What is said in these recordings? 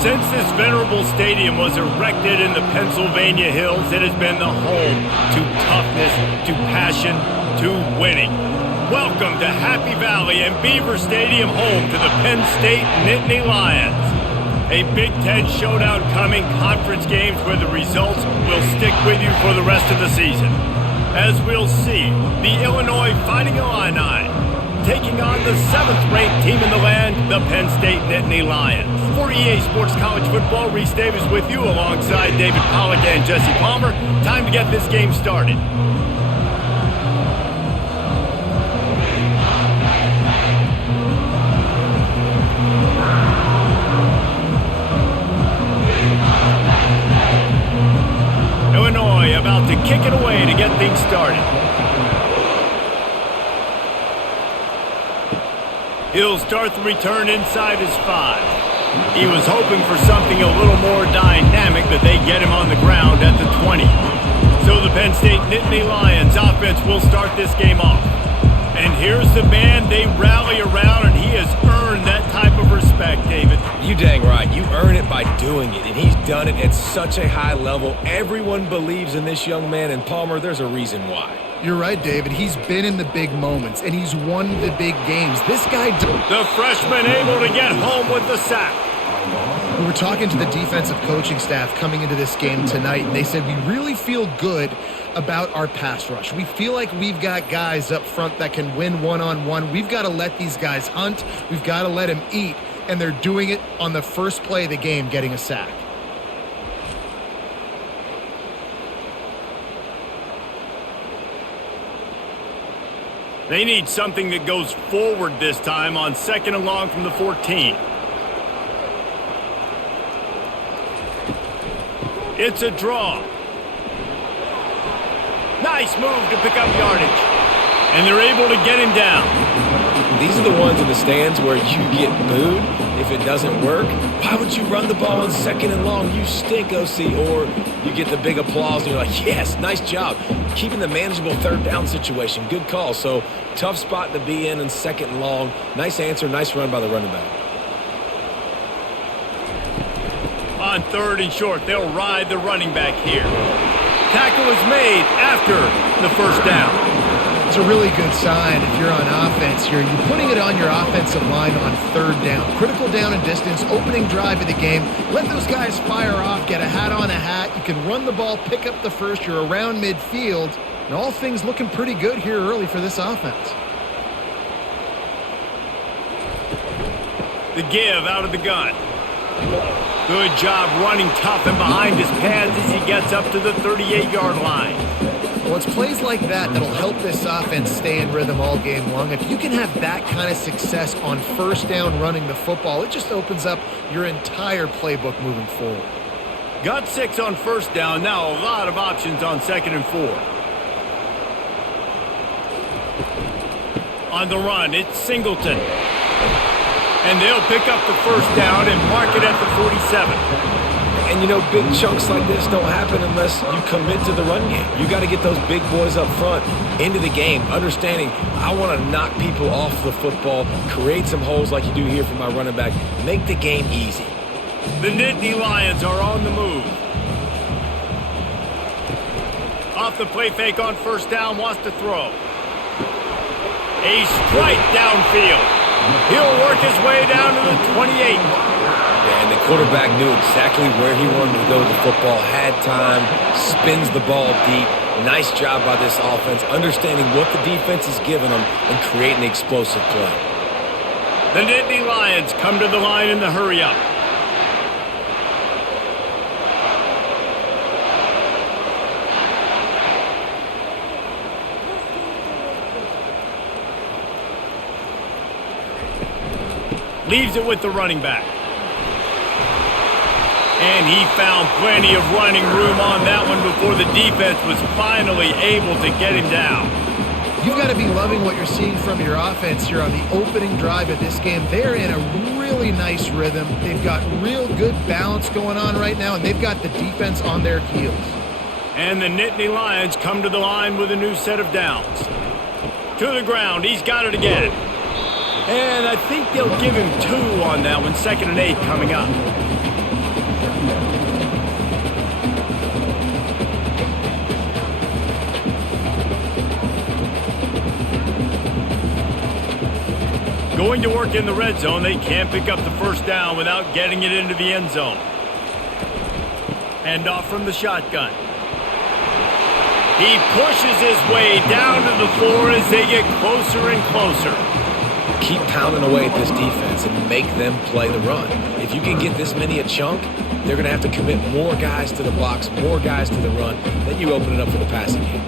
Since this venerable stadium was erected in the Pennsylvania hills, it has been the home to toughness, to passion, to winning. Welcome to Happy Valley and Beaver Stadium, home to the Penn State Nittany Lions. A Big Ten showdown coming, conference games where the results will stick with you for the rest of the season. As we'll see, the Illinois Fighting Illini taking on the 7th-ranked team in the land, the Penn State Nittany Lions. For EA Sports College Football, Reese Davis with you alongside David Pollack and Jesse Palmer. Time to get this game started. Illinois about to kick it away to get things started. He'll start the return inside his 5. He was hoping for something a little more dynamic, but they get him on the ground at the 20. So the Penn State Nittany Lions offense will start this game off. And here's the man they rally around, and he has earned that type of respect, David. You dang right. You earn it by doing it, and he's done it at such a high level. Everyone believes in this young man, and Palmer, there's a reason why. You're right, David. He's been in the big moments, and he's won the big games. This guy... The freshman able to get home with the sack. We were talking to the defensive coaching staff coming into this game tonight, and they said we really feel good about our pass rush. We feel like we've got guys up front that can win one-on-one. We've got to let these guys hunt. We've got to let them eat, and they're doing it on the first play of the game, getting a sack. They need something that goes forward this time on 2nd and long from the 14. It's a draw. Nice move to pick up yardage. And they're able to get him down. These are the ones in the stands where you get booed if it doesn't work. Why would you run the ball on 2nd and long? You stink, OC. Or you get the big applause and you're like, yes, nice job. Keeping the manageable 3rd down situation. Good call. So tough spot to be in 2nd and long. Nice answer, nice run by the running back. On 3rd and short, they'll ride the running back here. Tackle is made after the first down. It's a really good sign if you're on offense here. You're putting it on your offensive line on 3rd down. Critical down and distance, opening drive of the game. Let those guys fire off, get a hat on a hat. You can run the ball, pick up the first. You're around midfield. And all things looking pretty good here early for this offense. The give out of the gun. Good job running tough and behind his pads as he gets up to the 38-yard line. Well, it's plays like that that'll help this offense stay in rhythm all game long. If you can have that kind of success on 1st down running the football, it just opens up your entire playbook moving forward. Got 6 on 1st down. Now a lot of options on 2nd and 4. On the run, it's Singleton. And they'll pick up the 1st down and mark it at the 47. And, you know, big chunks like this don't happen unless you commit to the run game. You got to get those big boys up front into the game, understanding I want to knock people off the football, create some holes like you do here for my running back, make the game easy. The Nittany Lions are on the move. Off the play fake on 1st down, wants to throw. A strike downfield. He'll work his way down to the 28. Yeah, and the quarterback knew exactly where he wanted to go with the football, had time, spins the ball deep. Nice job by this offense, understanding what the defense is giving them and creating an explosive play. The Nittany Lions come to the line in the hurry-up. Leaves it with the running back. And he found plenty of running room on that one before the defense was finally able to get him down. You've got to be loving what you're seeing from your offense here on the opening drive of this game. They're in a really nice rhythm. They've got real good balance going on right now, and they've got the defense on their heels. And the Nittany Lions come to the line with a new set of downs. To the ground, he's got it again. And I think they'll give him 2 on that one, 2nd and 8 coming up. Going to work in the red zone, they can't pick up the first down without getting it into the end zone. Hand off from the shotgun. He pushes his way down to the floor as they get closer and closer. Keep pounding away at this defense and make them play the run. If you can get this many a chunk, they're going to have to commit more guys to the box, more guys to the run. Then you open it up for the passing game.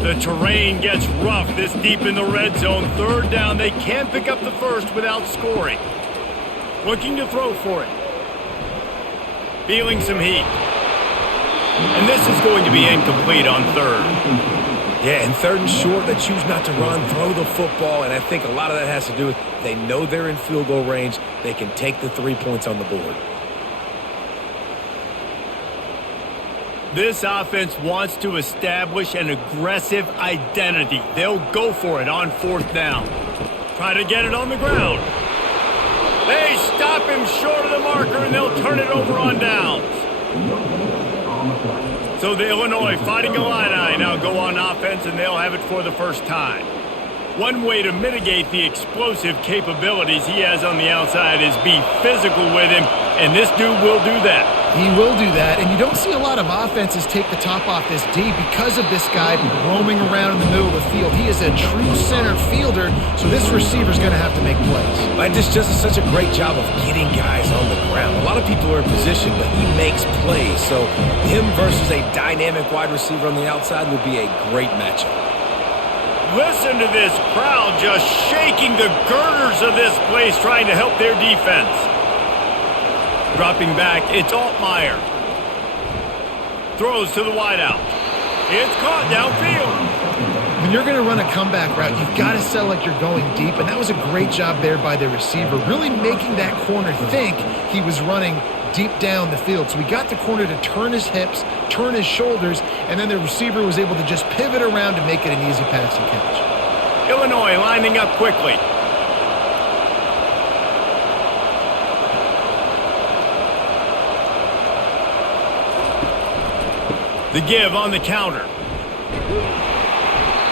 The terrain gets rough this deep in the red zone. Third down, they can't pick up the first without scoring. Looking to throw for it. Feeling some heat. And this is going to be incomplete on third. Yeah, and third and short, they choose not to run, throw the football, and I think a lot of that has to do with they know they're in field goal range. They can take the 3 points on the board. This offense wants to establish an aggressive identity. They'll go for it on fourth down. Try to get it on the ground. They stop him short of the marker, and they'll turn it over on downs. So the Illinois Fighting Illini now go on offense, and they'll have it for the first time. One way to mitigate the explosive capabilities he has on the outside is be physical with him, and this dude will do that. He will do that, and you don't see a lot of offenses take the top off this D because of this guy roaming around in the middle of the field. He is a true center fielder, so this receiver's going to have to make plays. But this just is such a great job of getting guys on the ground. A lot of people are in position, but he makes plays, so him versus a dynamic wide receiver on the outside would be a great matchup. Listen to this crowd just shaking the girders of this place trying to help their defense. Dropping back, it's Altmaier. Throws to the wideout. It's caught downfield. When you're going to run a comeback route, you've got to sell like you're going deep, and that was a great job there by the receiver, really making that corner think he was running deep down the field. So we got the corner to turn his hips, turn his shoulders, and then the receiver was able to just pivot around to make it an easy passing catch. Illinois lining up quickly. The give on the counter.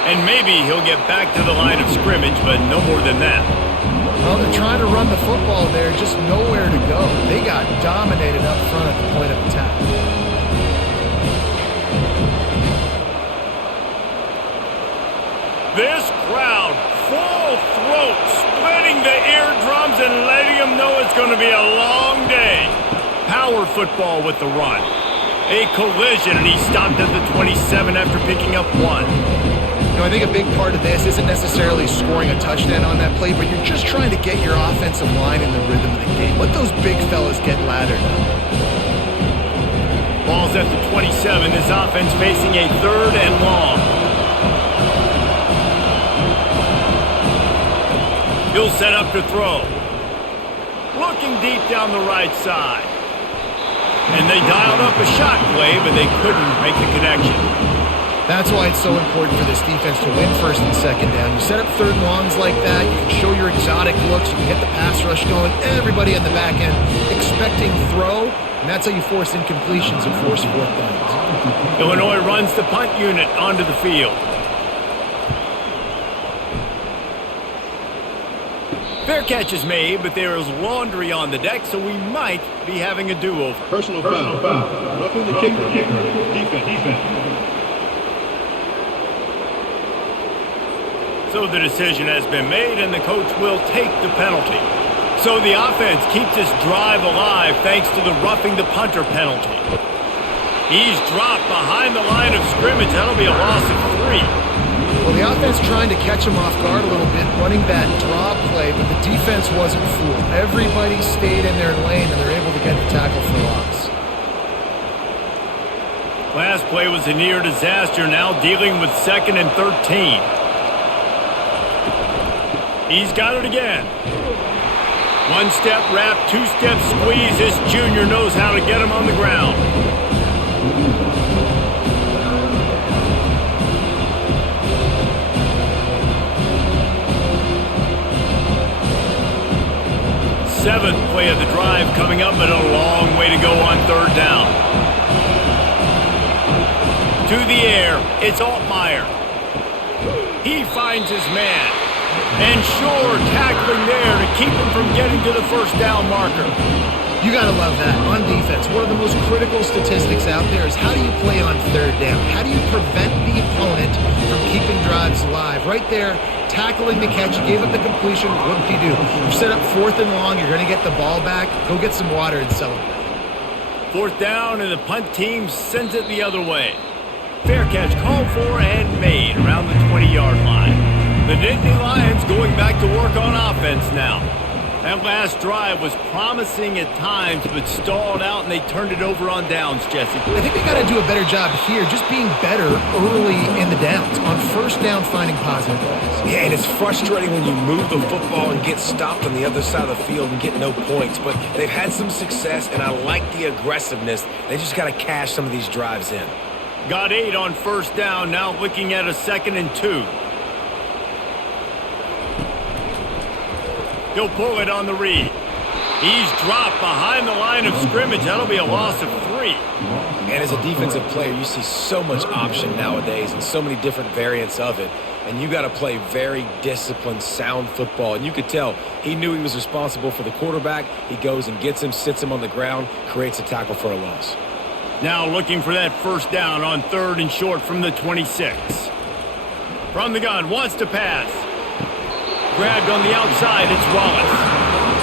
And maybe he'll get back to the line of scrimmage, but no more than that. Well, they're trying to run the football there, just nowhere to go. They got dominated up front at the point of attack. This crowd, full throat, splitting the eardrums and letting them know it's going to be a long day. Power football with the run. A collision, and he stopped at the 27 after picking up one. You know, I think a big part of this isn't necessarily scoring a touchdown on that play, but you're just trying to get your offensive line in the rhythm of the game. Let those big fellas get laddered up. Ball's at the 27. This offense facing a third and long. He'll set up to throw. Looking deep down the right side. And they dialed up a shot play, but they couldn't make the connection. That's why it's so important for this defense to win first and second down. You set up third and longs like that, you can show your exotic looks, you can get the pass rush going, everybody on the back end expecting throw, and that's how you force incompletions and force fourth downs. Illinois runs the punt unit onto the field. Fair catch is made, but there is laundry on the deck, so we might be having a do-over. Personal foul. Roughing the kicker. Defense. So the decision has been made, and the coach will take the penalty. So the offense keeps this drive alive thanks to the roughing the punter penalty. He's dropped behind the line of scrimmage. That'll be a loss of 3. Well, the offense trying to catch him off guard a little bit, running that draw play, but the defense wasn't fooled. Everybody stayed in their lane, and they're able to get the tackle for loss. Last play was a near disaster, now dealing with 2nd and 13. He's got it again. One-step wrap, two-step squeeze. This junior knows how to get him on the ground. Seventh play of the drive coming up, but a long way to go on third down. To the air, it's Altmaier. He finds his man. And sure, tackling there to keep him from getting to the first down marker. You got to love that. On defense, one of the most critical statistics out there is how do you play on third down? How do you prevent the opponent from keeping drives alive? Right there, tackling the catch. You gave up the completion. What do? You set up 4th and long. You're going to get the ball back. Go get some water and celebrate. 4th down, and the punt team sends it the other way. Fair catch called for and made around the 20-yard line. The Nittany Lions going back to work on offense now. That last drive was promising at times, but stalled out, and they turned it over on downs, Jesse. I think they got to do a better job here, just being better early in the downs. On first down, finding positive plays. Yeah, and it's frustrating when you move the football and get stopped on the other side of the field and get no points. But they've had some success, and I like the aggressiveness. They just got to cash some of these drives in. Got 8 on first down, now looking at a 2nd and 2. He'll pull it on the read. He's dropped behind the line of scrimmage. That'll be a loss of 3. And as a defensive player, you see so much option nowadays and so many different variants of it. And you got to play very disciplined, sound football. And you could tell he knew he was responsible for the quarterback. He goes and gets him, sits him on the ground, creates a tackle for a loss. Now looking for that first down on 3rd and short from the 26. From the gun, wants to pass. Grabbed on the outside, it's Wallace.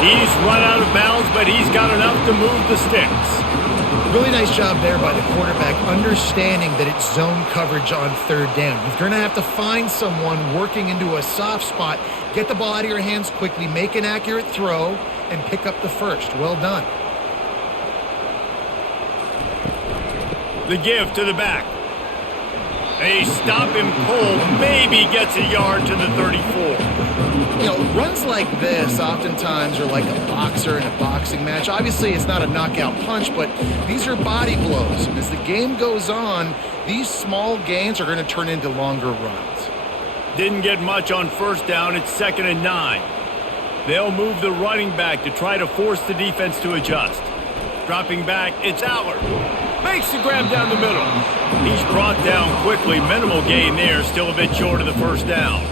He's run out of bounds, but he's got enough to move the sticks. Really nice job there by the quarterback, understanding that it's zone coverage on 3rd down. You're going to have to find someone working into a soft spot, get the ball out of your hands quickly, make an accurate throw, and pick up the first. Well done. The give to the back. They stop him cold, maybe gets a yard to the 34. You know, runs like this oftentimes are like a boxer in a boxing match. Obviously, it's not a knockout punch, but these are body blows. And as the game goes on, these small gains are going to turn into longer runs. Didn't get much on first down. It's 2nd and 9. They'll move the running back to try to force the defense to adjust. Dropping back, it's Allard. Makes the grab down the middle. He's brought down quickly. Minimal gain there. Still a bit short of the first down.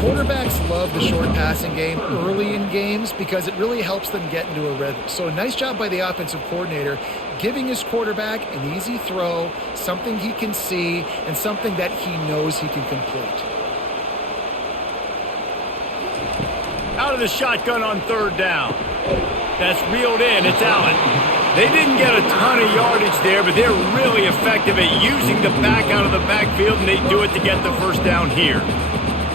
Quarterbacks love the short passing game early in games because it really helps them get into a rhythm. So nice job by the offensive coordinator giving his quarterback an easy throw, something he can see, and something that he knows he can complete. Out of the shotgun on 3rd down. That's reeled in. It's Allen. They didn't get a ton of yardage there, but they're really effective at using the back out of the backfield, and they do it to get the first down here.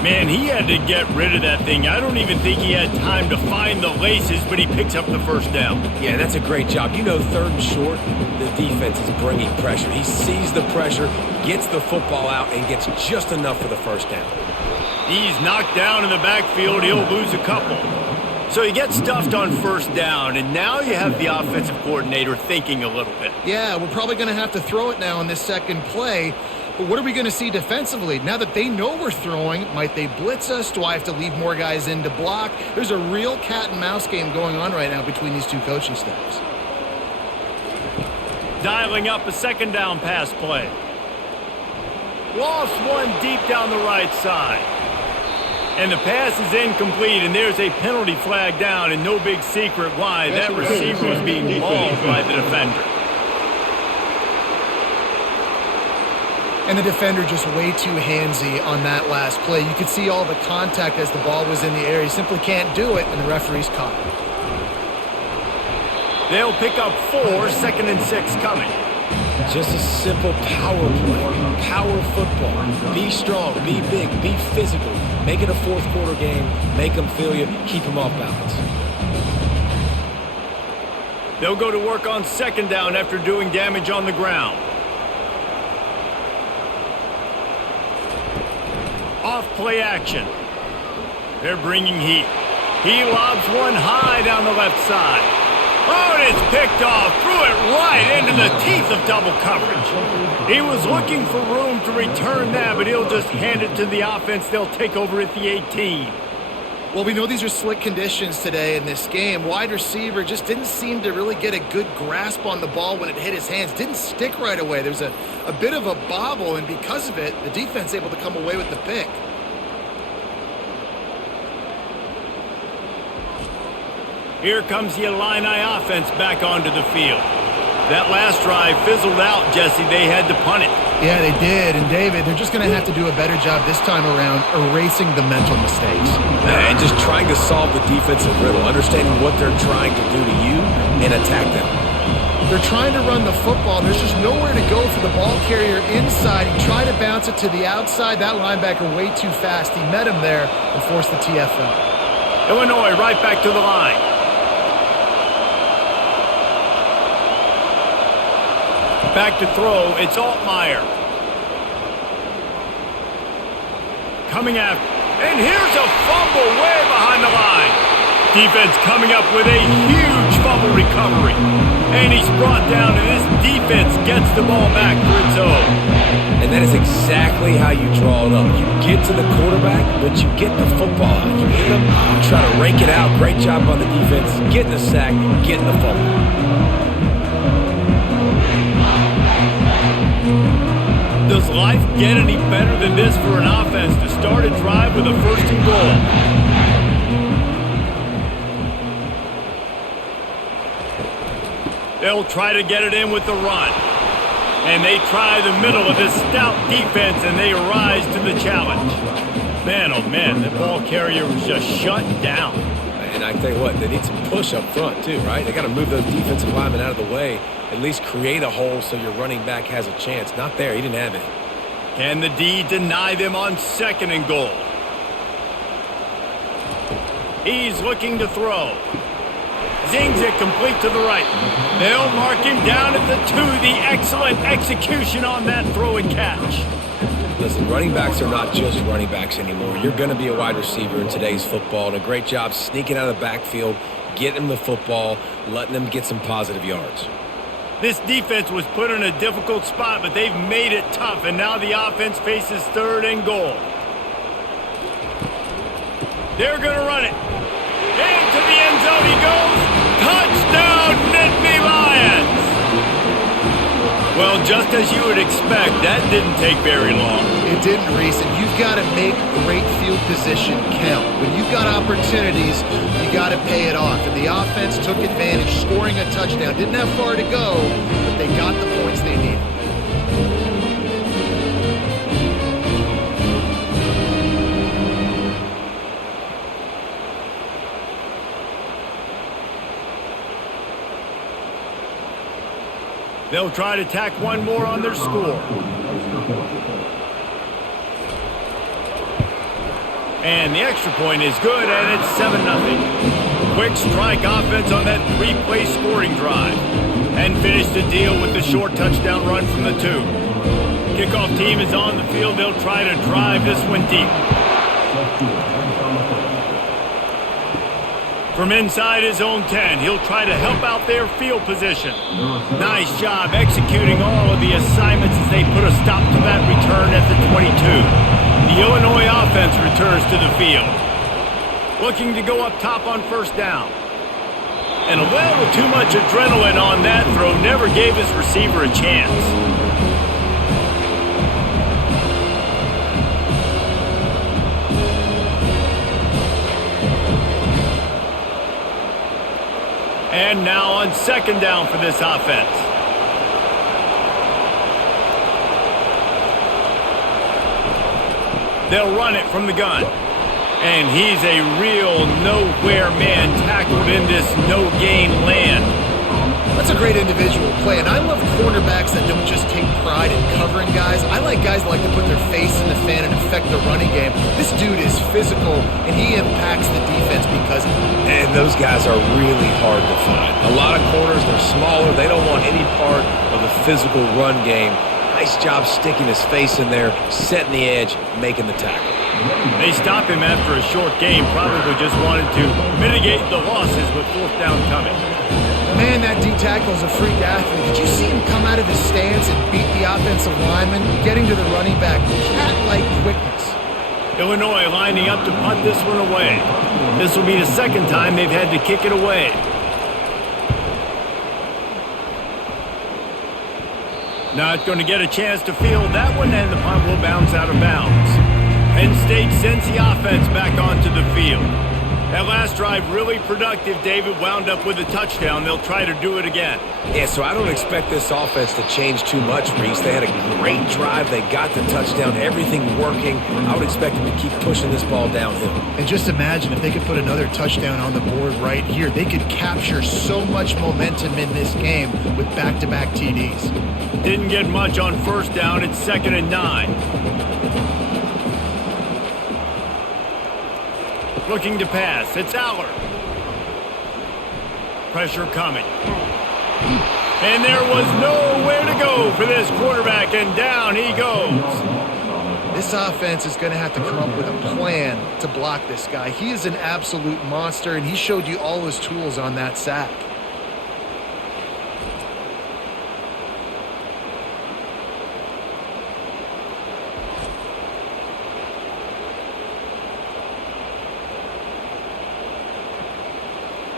Man, he had to get rid of that thing. I don't even think he had time to find the laces, but he picks up the first down. Yeah, that's a great job. You know, 3rd and short, the defense is bringing pressure. He sees the pressure, gets the football out, and gets just enough for the first down. He's knocked down in the backfield. He'll lose a couple. So he gets stuffed on first down, and now you have the offensive coordinator thinking a little bit. Yeah, we're probably going to have to throw it now in this second play. But what are we going to see defensively? Now that they know we're throwing, might they blitz us? Do I have to leave more guys in to block? There's a real cat and mouse game going on right now between these two coaching staffs. Dialing up a 2nd down pass play. Lost one deep down the right side. And the pass is incomplete, and there's a penalty flag down, and no big secret why. That receiver was being mauled by the defender. And the defender just way too handsy on that last play. You could see all the contact as the ball was in the air. He simply can't do it, and the referee's caught him. They'll pick up 4, 2nd and 6 coming. Just a simple power play, power football. Be strong, be big, be physical. Make it a 4th quarter game. Make them feel you. Keep them off balance. They'll go to work on 2nd down after doing damage on the ground. Off play action. They're bringing heat. He lobs one high down the left side. Oh, and it's picked off. Threw it right into the teeth of double coverage. He was looking for room to return that, but he'll just hand it to the offense. They'll take over at the 18. Well, we know these are slick conditions today in this game. Wide receiver just didn't seem to really get a good grasp on the ball when it hit his hands. Didn't stick right away. There's a bit of a bobble, and because of it, the defense able to come away with the pick. Here comes the Illini offense back onto the field. That last drive fizzled out, Jesse. They had to punt it. Yeah, they did. And, David, they're just going to have to do a better job this time around erasing the mental mistakes. And just trying to solve the defensive riddle, understanding what they're trying to do to you and attack them. They're trying to run the football. There's just nowhere to go for the ball carrier inside. He tried to bounce it to the outside. That linebacker way too fast. He met him there and forced the TFL. Illinois right back to the line. Back to throw, it's Altmaier. Coming after, and here's a fumble way behind the line. Defense coming up with a huge fumble recovery. And he's brought down, and this defense gets the ball back for its own. And that is exactly how you draw it up. You get to the quarterback, but you get the football out. You hit him, you try to rake it out. Great job on the defense, getting the sack, getting the fumble. Does life get any better than this for an offense to start a drive with a 1st and goal? They'll try to get it in with the run. And they try the middle of this stout defense, and they rise to the challenge. Man, oh man, the ball carrier was just shut down. And I tell you what, they need some push up front too, right? They got to move those defensive linemen out of the way, at least create a hole so your running back has a chance. Not there, he didn't have it. Can the D deny them on 2nd and goal? He's looking to throw. Zings it complete to the right. They'll mark him down at the 2. The excellent execution on that throw and catch. Listen, running backs are not just running backs anymore. You're going to be a wide receiver in today's football, and a great job sneaking out of the backfield, getting them the football, letting them get some positive yards. This defense was put in a difficult spot, but they've made it tough, and now the offense faces 3rd and goal. They're going to run it. Into the end zone he goes. Touchdown, Nittany Lions! Well, just as you would expect, that didn't take very long. It didn't, Reese, and you've got to make great field position count. When you've got opportunities, you got to pay it off. And the offense took advantage, scoring a touchdown. Didn't have far to go, but they got the points they needed. They'll try to tack one more on their score. And the extra point is good, and it's 7-0. Quick strike offense on that 3-play scoring drive. And finish the deal with the short touchdown run from the 2. Kickoff team is on the field. They'll try to drive this one deep. From inside his own 10, he'll try to help out their field position. Nice job executing all of the assignments as they put a stop to that return at the 22. The Illinois offense returns to the field. Looking to go up top on 1st down. And a little too much adrenaline on that throw never gave his receiver a chance. And now on 2nd down for this offense. They'll run it from the gun. And he's a real nowhere man tackled in this no-gain land. That's a great individual play, and I love cornerbacks that don't just take pride in covering guys. I like guys that like to put their face in the fan and affect the running game. This dude is physical, and he impacts the defense because of it. And those guys are really hard to find. A lot of corners, they're smaller. They don't want any part of the physical run game. Nice job sticking his face in there, setting the edge, making the tackle. They stop him after a short game, probably just wanted to mitigate the losses with 4th down coming. Man, that D tackle is a freak athlete. Did you see him come out of his stance and beat the offensive lineman, getting to the running back? Cat-like quickness. Illinois lining up to punt this one away. This will be the 2nd time they've had to kick it away. Not going to get a chance to field that one, and the punt will bounce out of bounds. Penn State sends the offense back onto the field. That last last drive really productive, David. Wound up with a touchdown. They'll try to do it again. Yeah, so I don't expect this offense to change too much, Reese. They had a great drive. They got the touchdown. Everything working. I would expect them to keep pushing this ball downhill. And just imagine if they could put another touchdown on the board right here. They could capture so much momentum in this game with back-to-back TDs. Didn't get much on first down. It's 2nd and 9. Looking to pass. It's Aller. Pressure coming. And there was nowhere to go for this quarterback, and down he goes. This offense is going to have to come up with a plan to block this guy. He is an absolute monster, and he showed you all his tools on that sack.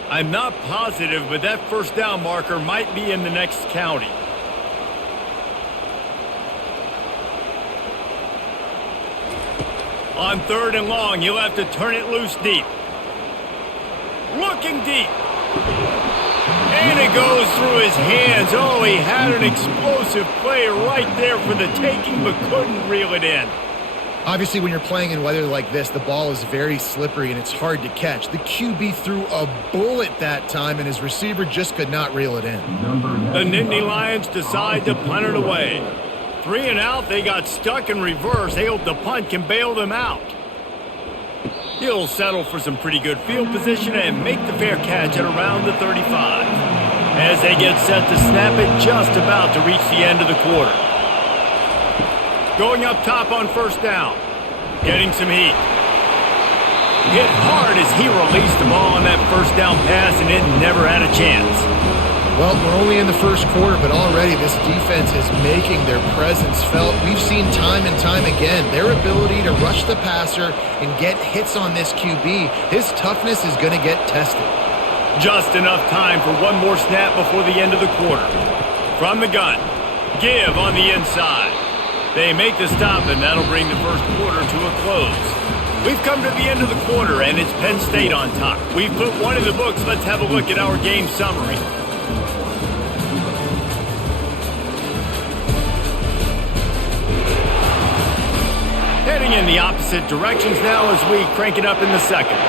I'm not positive, but that first down marker might be in the next county. On 3rd and long, you'll have to turn it loose deep. Looking deep. And it goes through his hands. Oh, he had an explosive play right there for the taking, but couldn't reel it in. Obviously, when you're playing in weather like this, the ball is very slippery and it's hard to catch. The QB threw a bullet that time, and his receiver just could not reel it in. The Nittany Lions decide to punt it away. 3 and out, they got stuck in reverse. They hope the punt can bail them out. He'll settle for some pretty good field position and make the fair catch at around the 35. As they get set to snap it, just about to reach the end of the quarter. Going up top on first down. Getting some heat. Hit hard as he released the ball on that first down pass, and it never had a chance. Well, we're only in the first quarter, but already this defense is making their presence felt. We've seen time and time again their ability to rush the passer and get hits on this QB. His toughness is going to get tested. Just enough time for one more snap before the end of the quarter. From the gun. Give on the inside. They make the stop, and that'll bring the first quarter to a close. We've come to the end of the quarter, and it's Penn State on top. We've put one in the books. Let's have a look at our game summary. Heading in the opposite directions now as we crank it up in the second.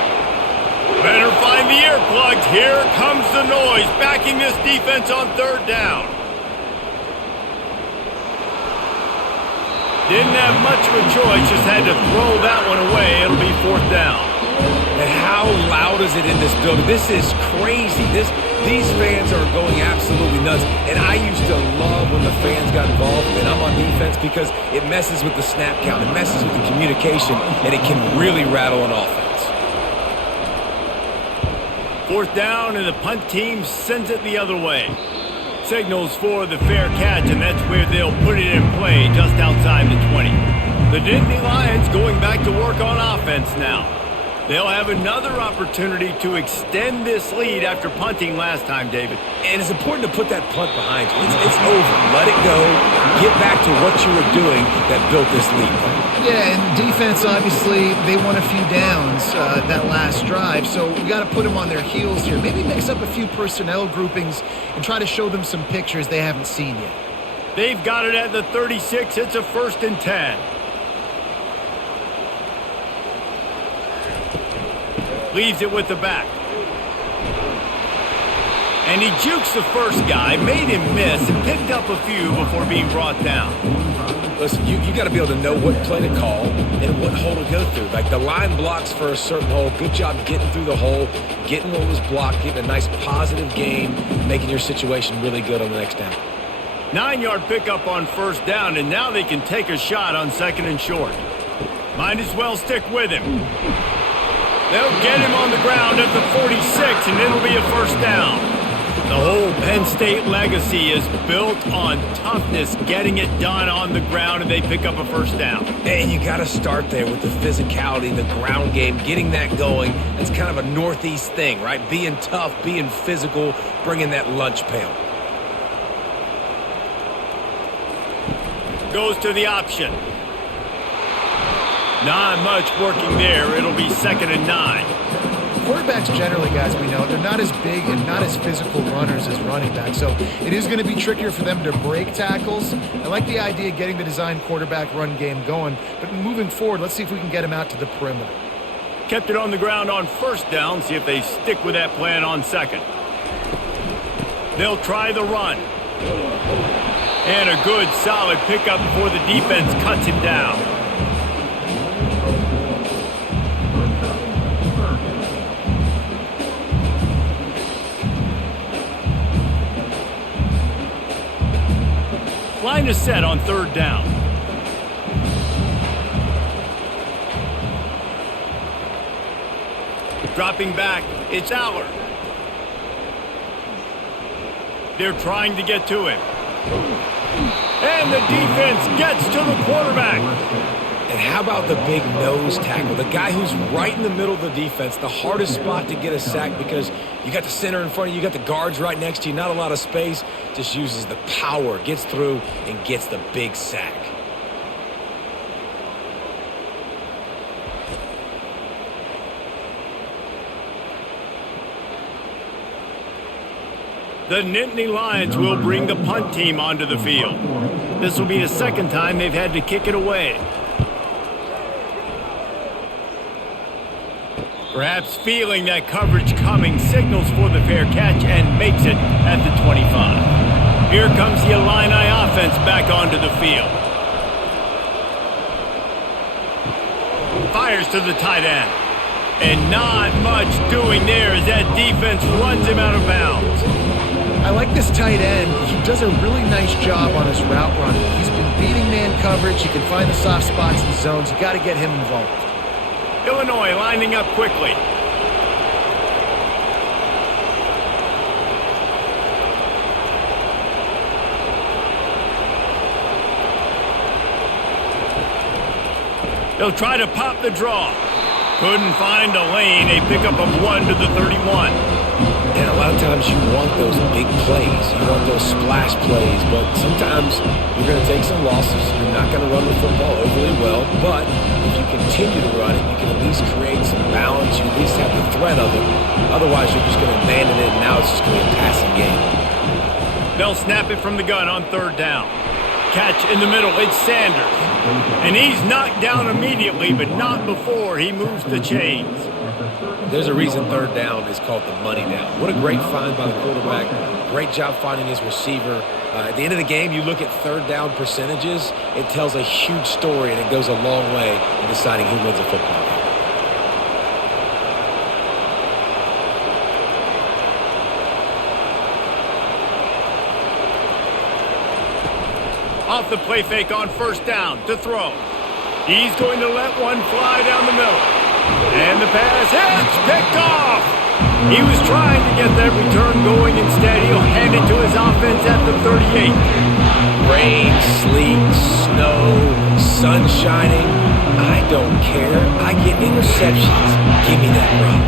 Better find the earplugs. Here comes the noise, backing this defense on 3rd down. Didn't have much of a choice, just had to throw that one away. It'll be 4th down. And how loud is it in this building? This is crazy. These fans are going absolutely nuts. And I used to love when the fans got involved, and I'm on defense, because it messes with the snap count, it messes with the communication, and it can really rattle an offense. 4th down, and the punt team sends it the other way. Signals for the fair catch, and that's where they'll put it in play, just outside the 20. The Nittany Lions going back to work on offense now. They'll have another opportunity to extend this lead after punting last time, David. And it's important to put that punt behind you. It's over. Let it go. Get back to what you were doing that built this lead. Yeah, and defense, obviously, they won a few downs that last drive, so we got to put them on their heels here. Maybe mix up a few personnel groupings and try to show them some pictures they haven't seen yet. They've got it at the 36. It's a 1st and 10. Leaves it with the back. And he jukes the first guy, made him miss, and picked up a few before being brought down. Listen, you got to be able to know what play to call and what hole to go through. Like, the line blocks for a certain hole. Good job getting through the hole, getting what was blocked, getting a nice positive gain, making your situation really good on the next down. 9-yard pickup on first down, and now they can take a shot on 2nd and short. Might as well stick with him. They'll get him on the ground at the 46, and it'll be a 1st down. The whole Penn State legacy is built on toughness, getting it done on the ground, and they pick up a 1st down. And you got to start there with the physicality, the ground game, getting that going. It's kind of a Northeast thing, right? Being tough, being physical, bringing that lunch pail. Goes to the option. Not much working there. It'll be 2nd and 9. quarterbacks generally, guys, we know, they're not as big and not as physical runners as running backs, so it is going to be trickier for them to break tackles. I like the idea of getting the design quarterback run game going, but moving forward, let's see if we can get him out to the perimeter. Kept it on the ground on first down. See if they stick with that plan on second. They'll try the run. And a good, solid pickup before the defense cuts him down. Line is set on third down. Dropping back, it's Aller. They're trying to get to him. And the defense gets to the quarterback. And how about the big nose tackle? The guy who's right in the middle of the defense, the hardest spot to get a sack because you got the center in front of you, you got the guards right next to you, not a lot of space. Just uses the power, gets through, and gets the big sack. The Nittany Lions will bring the punt team onto the field. This will be the second time they've had to kick it away. Perhaps feeling that coverage coming, signals for the fair catch and makes it at the 25. Here comes the Illini offense back onto the field. Fires to the tight end. And not much doing there as that defense runs him out of bounds. I like this tight end. He does a really nice job on his route running. He's been beating man coverage. He can find the soft spots and zones. You got to get him involved. Illinois lining up quickly. They'll try to pop the draw. Couldn't find a lane. A pickup of 1 to the 31. And a lot of times you want those big plays. You want those splash plays. But sometimes you're going to take some losses. You're not going to run the football overly well. But if you continue to run it, you can at least create some balance. You at least have the threat of it. Otherwise, you're just going to abandon it, and now it's just going to be a passing game. They'll snap it from the gun on third down. Catch in the middle. It's Sanders. And he's knocked down immediately, but not before he moves the chains. There's a reason third down is called the money down. What a great find by the quarterback. Great job finding his receiver. At the end of the game, you look at third down percentages. It tells a huge story, and it goes a long way in deciding who wins a football game. Off the play fake on first down to throw. He's going to let one fly down the middle. And the pass hits, picked off. He was trying to get that return going. Instead, he'll hand it to his offense at the 38. Rain, sleet, snow, sun shining. I don't care. I get interceptions. Give me that rock.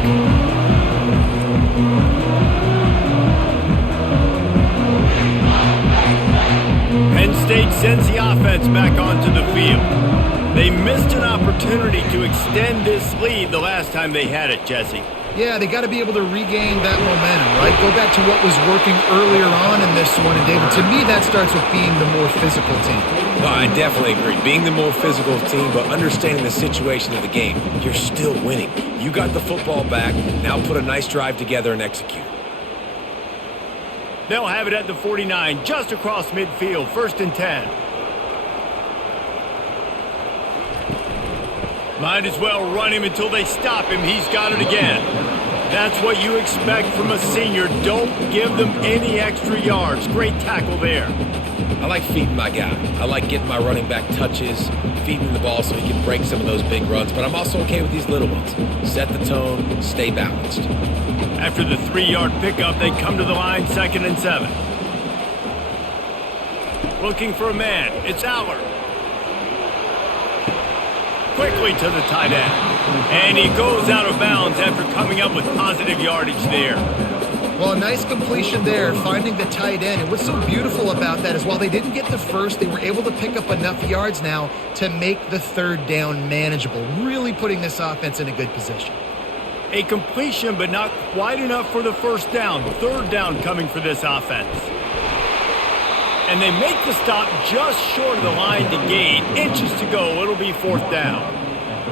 Penn State sends the offense back onto the field. They missed an opportunity to extend this lead the last time they had it, Jesse. Yeah, they got to be able to regain that momentum, right? Go back to what was working earlier on in this one. And, David, to me, that starts with being the more physical team. Well, I definitely agree. Being the more physical team, but understanding the situation of the game, you're still winning. You got the football back. Now put a nice drive together and execute. They'll have it at the 49, just across midfield, 1st and 10. Might as well run him until they stop him. He's got it again. That's what you expect from a senior. Don't give them any extra yards. Great tackle there. I like feeding my guy. I like getting my running back touches, feeding the ball so he can break some of those big runs. But I'm also okay with these little ones. Set the tone, stay balanced. After the 3-yard pickup, they come to the line, 2nd and 7. Looking for a man. It's Aller. Quickly to the tight end. And he goes out of bounds after coming up with positive yardage there. Well, a nice completion there, finding the tight end. And what's so beautiful about that is while they didn't get the first, they were able to pick up enough yards now to make the third down manageable, really putting this offense in a good position. A completion, but not quite enough for the first down. Third down coming for this offense. And they make the stop just short of the line to gain. Inches to go. It'll be fourth down.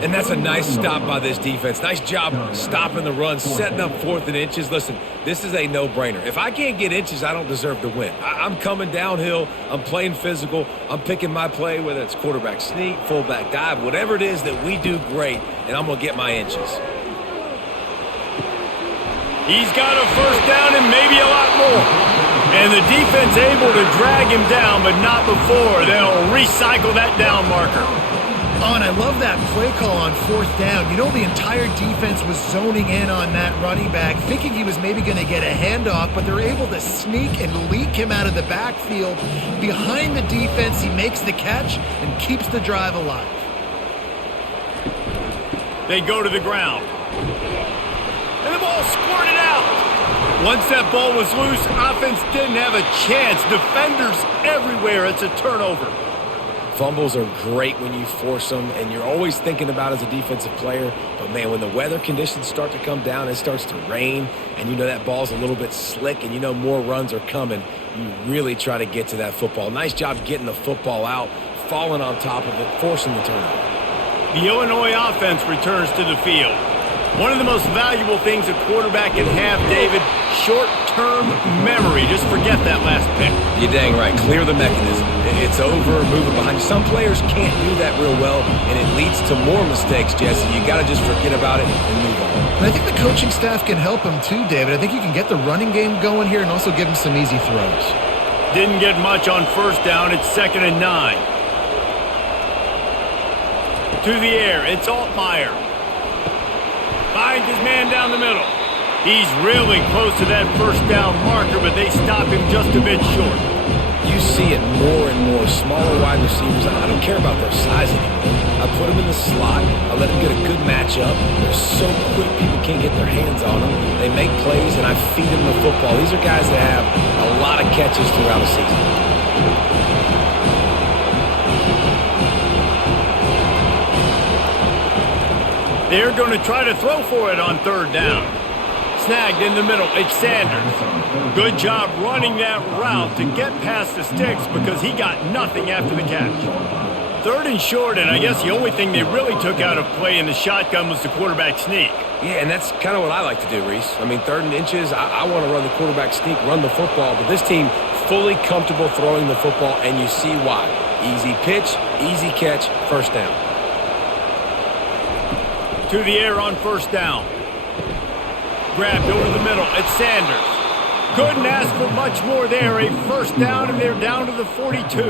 And that's a nice stop by this defense. Nice job stopping the run, setting up fourth and inches. Listen, this is a no-brainer. If I can't get inches, I don't deserve to win. I'm coming downhill. I'm playing physical. I'm picking my play, whether it's quarterback sneak, fullback dive, whatever it is that we do great, and I'm going to get my inches. He's got a first down and maybe a lot more. And the defense able to drag him down, but not before. They'll recycle that down marker. Oh, and I love that play call on fourth down. You know, the entire defense was zoning in on that running back, thinking he was maybe going to get a handoff, but they're able to sneak and leak him out of the backfield. Behind the defense, he makes the catch and keeps the drive alive. They go to the ground. And the ball squirted out. Once that ball was loose, offense didn't have a chance. Defenders everywhere. It's a turnover. Fumbles are great when you force them, and you're always thinking about as a defensive player. But, man, when the weather conditions start to come down, it starts to rain, and you know that ball's a little bit slick, and you know more runs are coming, you really try to get to that football. Nice job getting the football out, falling on top of it, forcing the turnover. The Illinois offense returns to the field. One of the most valuable things a quarterback can have, David, short-term memory. Just forget that last pick. You're dang right. Clear the mechanism. It's over, move it behind you. Some players can't do that real well, and it leads to more mistakes, Jesse. You got to just forget about it and move on. And I think the coaching staff can help him too, David. I think you can get the running game going here and also give him some easy throws. Didn't get much on first down. It's 2nd and 9. To the air. It's Altmaier. Finds his man down the middle. He's really close to that first down marker, but they stop him just a bit short. You see it more and more. Smaller wide receivers, I don't care about their size anymore. I put them in the slot. I let them get a good matchup. They're so quick, people can't get their hands on them. They make plays, and I feed them the football. These are guys that have a lot of catches throughout a season. They're going to try to throw for it on third down. Snagged in the middle. It's Sanders. Good job running that route to get past the sticks because he got nothing after the catch. 3rd and short, and I guess the only thing they really took out of play in the shotgun was the quarterback sneak. Yeah, and that's kind of what I like to do, Reese. I mean, 3rd and inches, I want to run the quarterback sneak, run the football, but this team fully comfortable throwing the football, and you see why. Easy pitch, easy catch, first down. To the air on first down. Grabbed over the middle. It's Sanders. Couldn't ask for much more there. A first down, and they're down to the 42.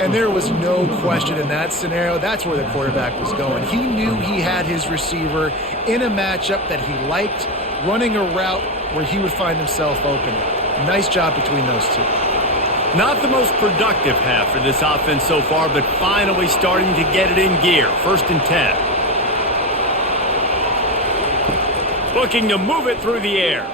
And there was no question in that scenario. That's where the quarterback was going. He knew he had his receiver in a matchup that he liked, running a route where he would find himself open. Nice job between those two. Not the most productive half for this offense so far, but finally starting to get it in gear. 1st and 10. Looking to move it through the air.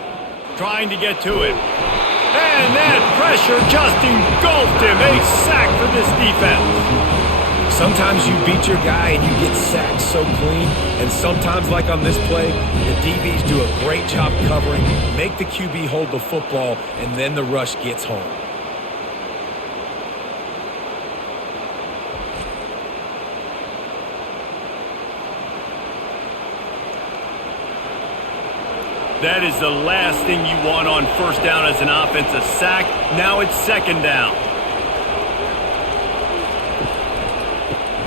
Trying to get to it. And that pressure just engulfed him. A sack for this defense. Sometimes you beat your guy and you get sacked so clean. And sometimes, like on this play, the DBs do a great job covering, make the QB hold the football, and then the rush gets home. That is the last thing you want on first down as an offense, a sack. Now it's 2nd down.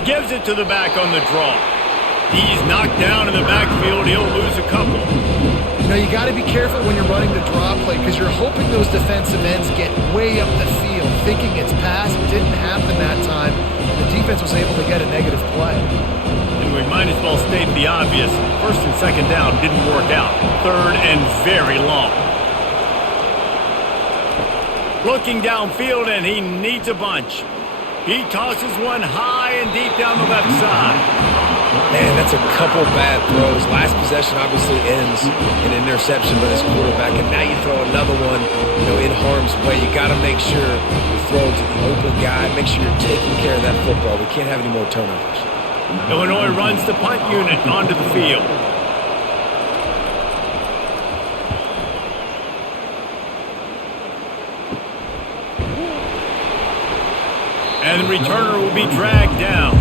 Gives it to the back on the draw. He's knocked down in the backfield. He'll lose a couple. You know, you got to be careful when you're running the draw play because you're hoping those defensive ends get way up the field, thinking it's pass. It didn't happen that time. The defense was able to get a negative play. And we might as well state the obvious. 1st and 2nd down didn't work out. 3rd and very long. Looking downfield, and he needs a bunch. He tosses one high and deep down the left side. Man, that's a couple bad throws. Last possession obviously ends in an interception by this quarterback, and now you throw another one, in harm's way. You got to make sure you throw it to the open guy. Make sure you're taking care of that football. We can't have any more turnovers. Illinois runs the punt unit onto the field. And the returner will be dragged down.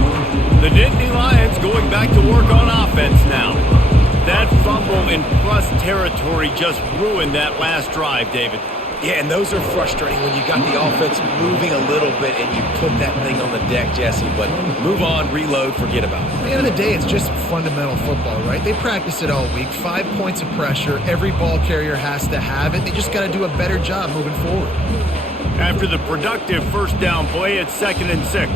The Nittany Lions going back to work on offense now. That fumble in plus territory just ruined that last drive, David. Yeah, and those are frustrating when you got the offense moving a little bit and you put that thing on the deck, Jesse. But move on, reload, forget about it. At the end of the day, it's just fundamental football, right? They practice it all week. 5 points of pressure. Every ball carrier has to have it. They just got to do a better job moving forward. After the productive first down play, it's 2nd and 6.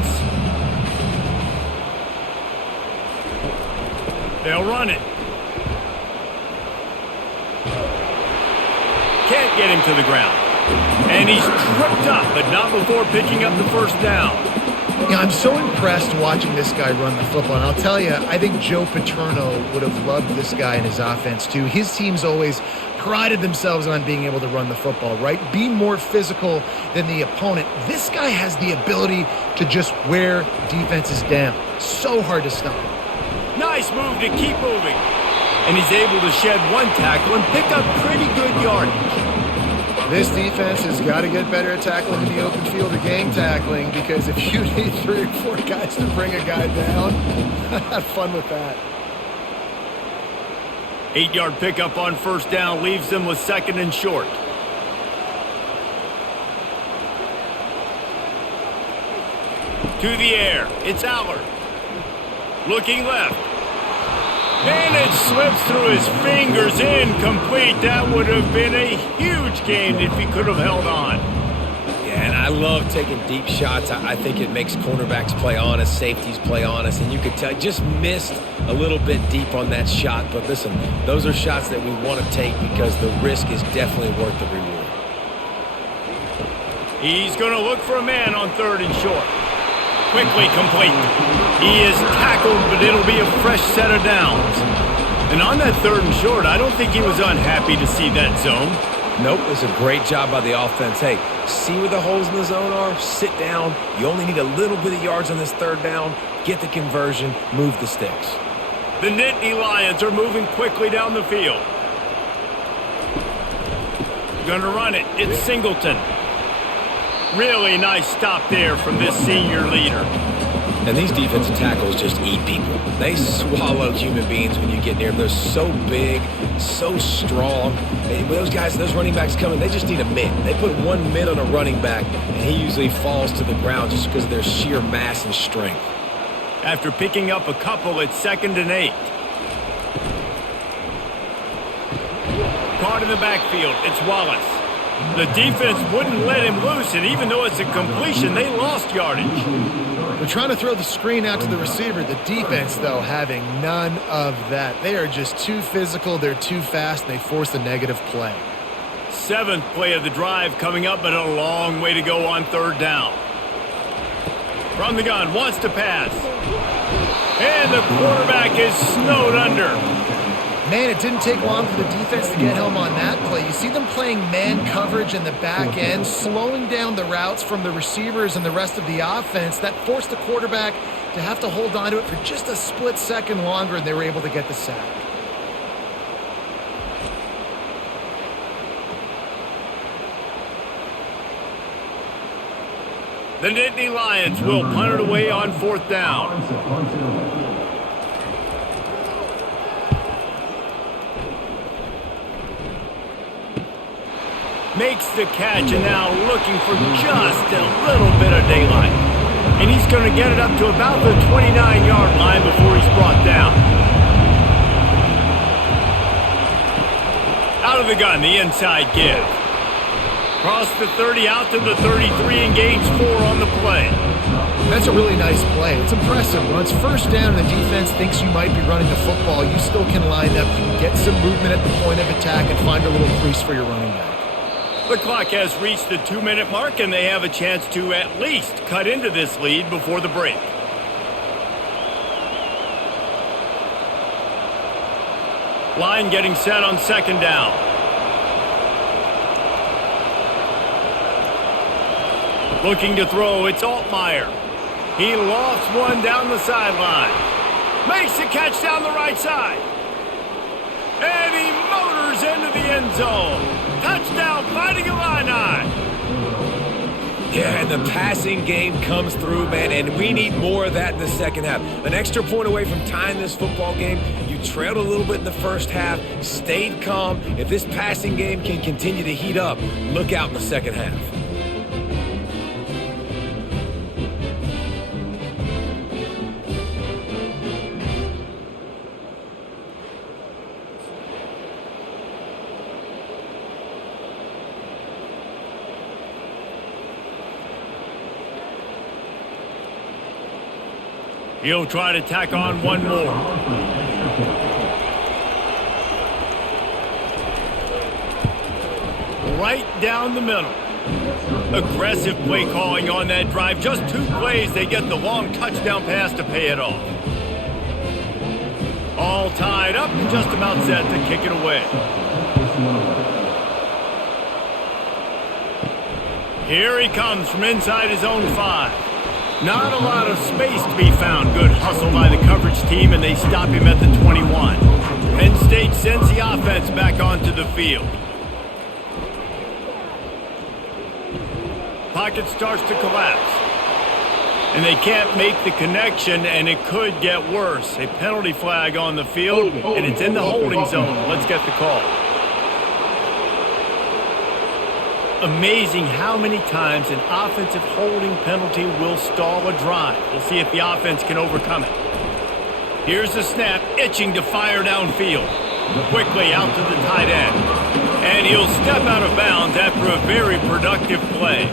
They'll run it. Can't get him to the ground. And he's tripped up, but not before picking up the first down. Yeah, I'm so impressed watching this guy run the football. And I'll tell you, I think Joe Paterno would have loved this guy in his offense too. His teams always prided themselves on being able to run the football, right? Be more physical than the opponent. This guy has the ability to just wear defenses down. So hard to stop. Nice move to keep moving. And he's able to shed 1 tackle and pick up pretty good yardage. This defense has got to get better at tackling in the open field or gang tackling, because if you need 3 or 4 guys to bring a guy down, have fun with that. 8-yard pickup on first down leaves them with 2nd and short. To the air. It's Allard. Looking left. And it slips through his fingers, incomplete. That would have been a huge gain if he could have held on. Yeah, and I love taking deep shots. I think it makes cornerbacks play honest, safeties play honest, and you could tell just missed a little bit deep on that shot. But listen, those are shots that we want to take because the risk is definitely worth the reward. He's going to look for a man on 3rd and short. Quickly complete. He is tackled, but it'll be a fresh set of downs. And on that 3rd and short, I don't think he was unhappy to see that zone. Nope, it was a great job by the offense. Hey, see where the holes in the zone are? Sit down. You only need a little bit of yards on this 3rd down. Get the conversion. Move the sticks. The Nittany Lions are moving quickly down the field. Gonna run it. It's Singleton. Really nice stop there from this senior leader. And these defensive tackles just eat people. They swallow human beings when you get near them. They're so big, so strong. And those guys, those running backs coming, they just need a mid. They put 1 mid on a running back, and he usually falls to the ground just because of their sheer mass and strength. After picking up a couple, it's 2nd and 8. Caught in the backfield, it's Wallace. The defense wouldn't let him loose, and even though it's a completion, they lost yardage. They're trying to throw the screen out to the receiver. The defense, though, having none of that. They are just too physical, they're too fast, and they force a negative play. 7th play of the drive coming up, but a long way to go on 3rd down. From the gun, wants to pass. And the quarterback is snowed under. Man, it didn't take long for the defense to get home on that play. You see them playing man coverage in the back end, slowing down the routes from the receivers and the rest of the offense. That forced the quarterback to have to hold on to it for just a split second longer, and they were able to get the sack. The Nittany Lions will punt it away on 4th down. Makes the catch, and now looking for just a little bit of daylight. And he's going to get it up to about the 29-yard line before he's brought down. Out of the gun, the inside give. Cross the 30 out to the 33 and gains 4 on the play. That's a really nice play. It's impressive. When it's 1st down and the defense thinks you might be running the football, you still can line up. You can get some movement at the point of attack and find a little crease for your running back. The clock has reached the 2-minute mark, and they have a chance to at least cut into this lead before the break. Line getting set on 2nd down. Looking to throw, it's Altmaier. He lofts one down the sideline. Makes the catch down the right side. And he motors into the end zone. Touchdown, Fighting Illini. Yeah, And the passing game comes through, man, and we need more of that in the second half. An extra point away from tying this football game. You trailed a little bit in the first half, stayed calm. If this passing game can continue to heat up, look out in the second half. He'll try to tack on one more. Right down the middle. Aggressive play calling on that drive. Just 2 plays, they get the long touchdown pass to pay it off. All tied up and just about set to kick it away. Here he comes from inside his own 5. Not a lot of space to be found. Good hustle by the coverage team, and they stop him at the 21. Penn State sends the offense back onto the field. Pocket starts to collapse. And they can't make the connection, and it could get worse. A penalty flag on the field, and it's in the holding zone. Let's get the call. Amazing how many times an offensive holding penalty will stall a drive. We'll see if the offense can overcome it. Here's the snap, itching to fire downfield. Quickly out to the tight end. And he'll step out of bounds after a very productive play.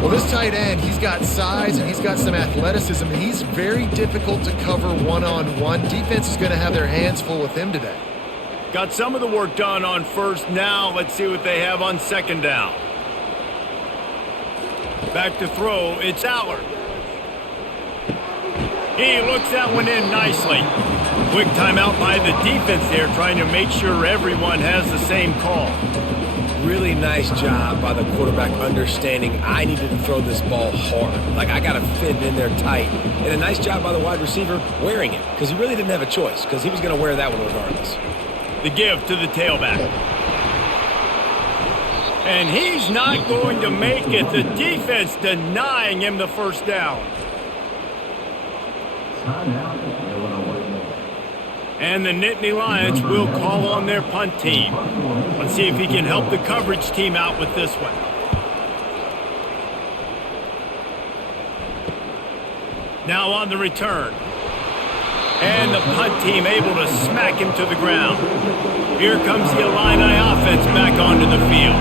Well, this tight end, he's got size and he's got some athleticism, and he's very difficult to cover one-on-one. Defense is going to have their hands full with him today. Got some of the work done on first. Now let's see what they have on second down. Back to throw, it's Allard. He looks that one in nicely. Quick timeout by the defense there, trying to make sure everyone has the same call. Really nice job by the quarterback understanding I needed to throw this ball hard. Like, I got to fit it in there tight. And a nice job by the wide receiver wearing it, because he really didn't have a choice, because he was going to wear that one regardless. The give to the tailback. And he's not going to make it. The defense denying him the first down. And the Nittany Lions will call on their punt team. Let's see if he can help the coverage team out with this one. Now on the return. And the punt team able to smack him to the ground. Here comes the Illini offense back onto the field.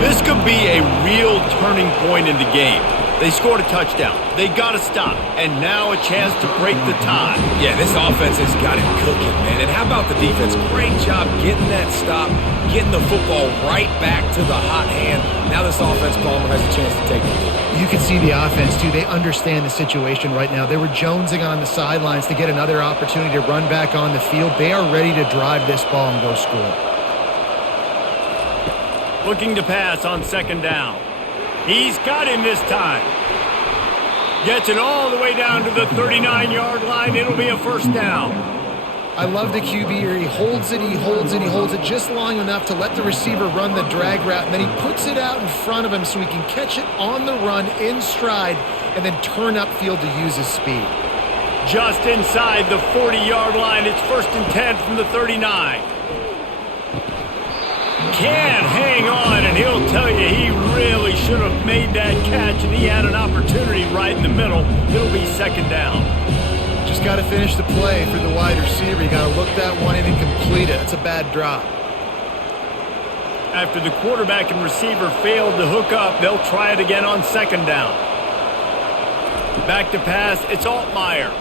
This could be a real turning point in the game. They scored a touchdown. They got to stop. And now a chance to break the tie. Yeah, this offense has got it cooking, man. And how about the defense? Great job getting that stop, getting the football right back to the hot hand. Now this offense, Palmer, has a chance to take the lead. You can see the offense, too. They understand the situation right now. They were jonesing on the sidelines to get another opportunity to run back on the field. They are ready to drive this ball and go score. Looking to pass on second down. He's got him this time. Gets it all the way down to the 39-yard line. It'll be a first down. I love the QB here. He holds it, he holds it, he holds it just long enough to let the receiver run the drag route, and then he puts it out in front of him so he can catch it on the run in stride and then turn upfield to use his speed. Just inside the 40-yard line. It's 1st and 10 from the 39. Can't hang on, and he'll tell you he really should have made that catch, and he had an opportunity right in the middle. It'll be second down. Just got to finish the play for the wide receiver. You got to look that one in and complete it. It's a bad drop. After the quarterback and receiver failed to hook up, they'll try it again on second down. Back to pass, it's Altmaier.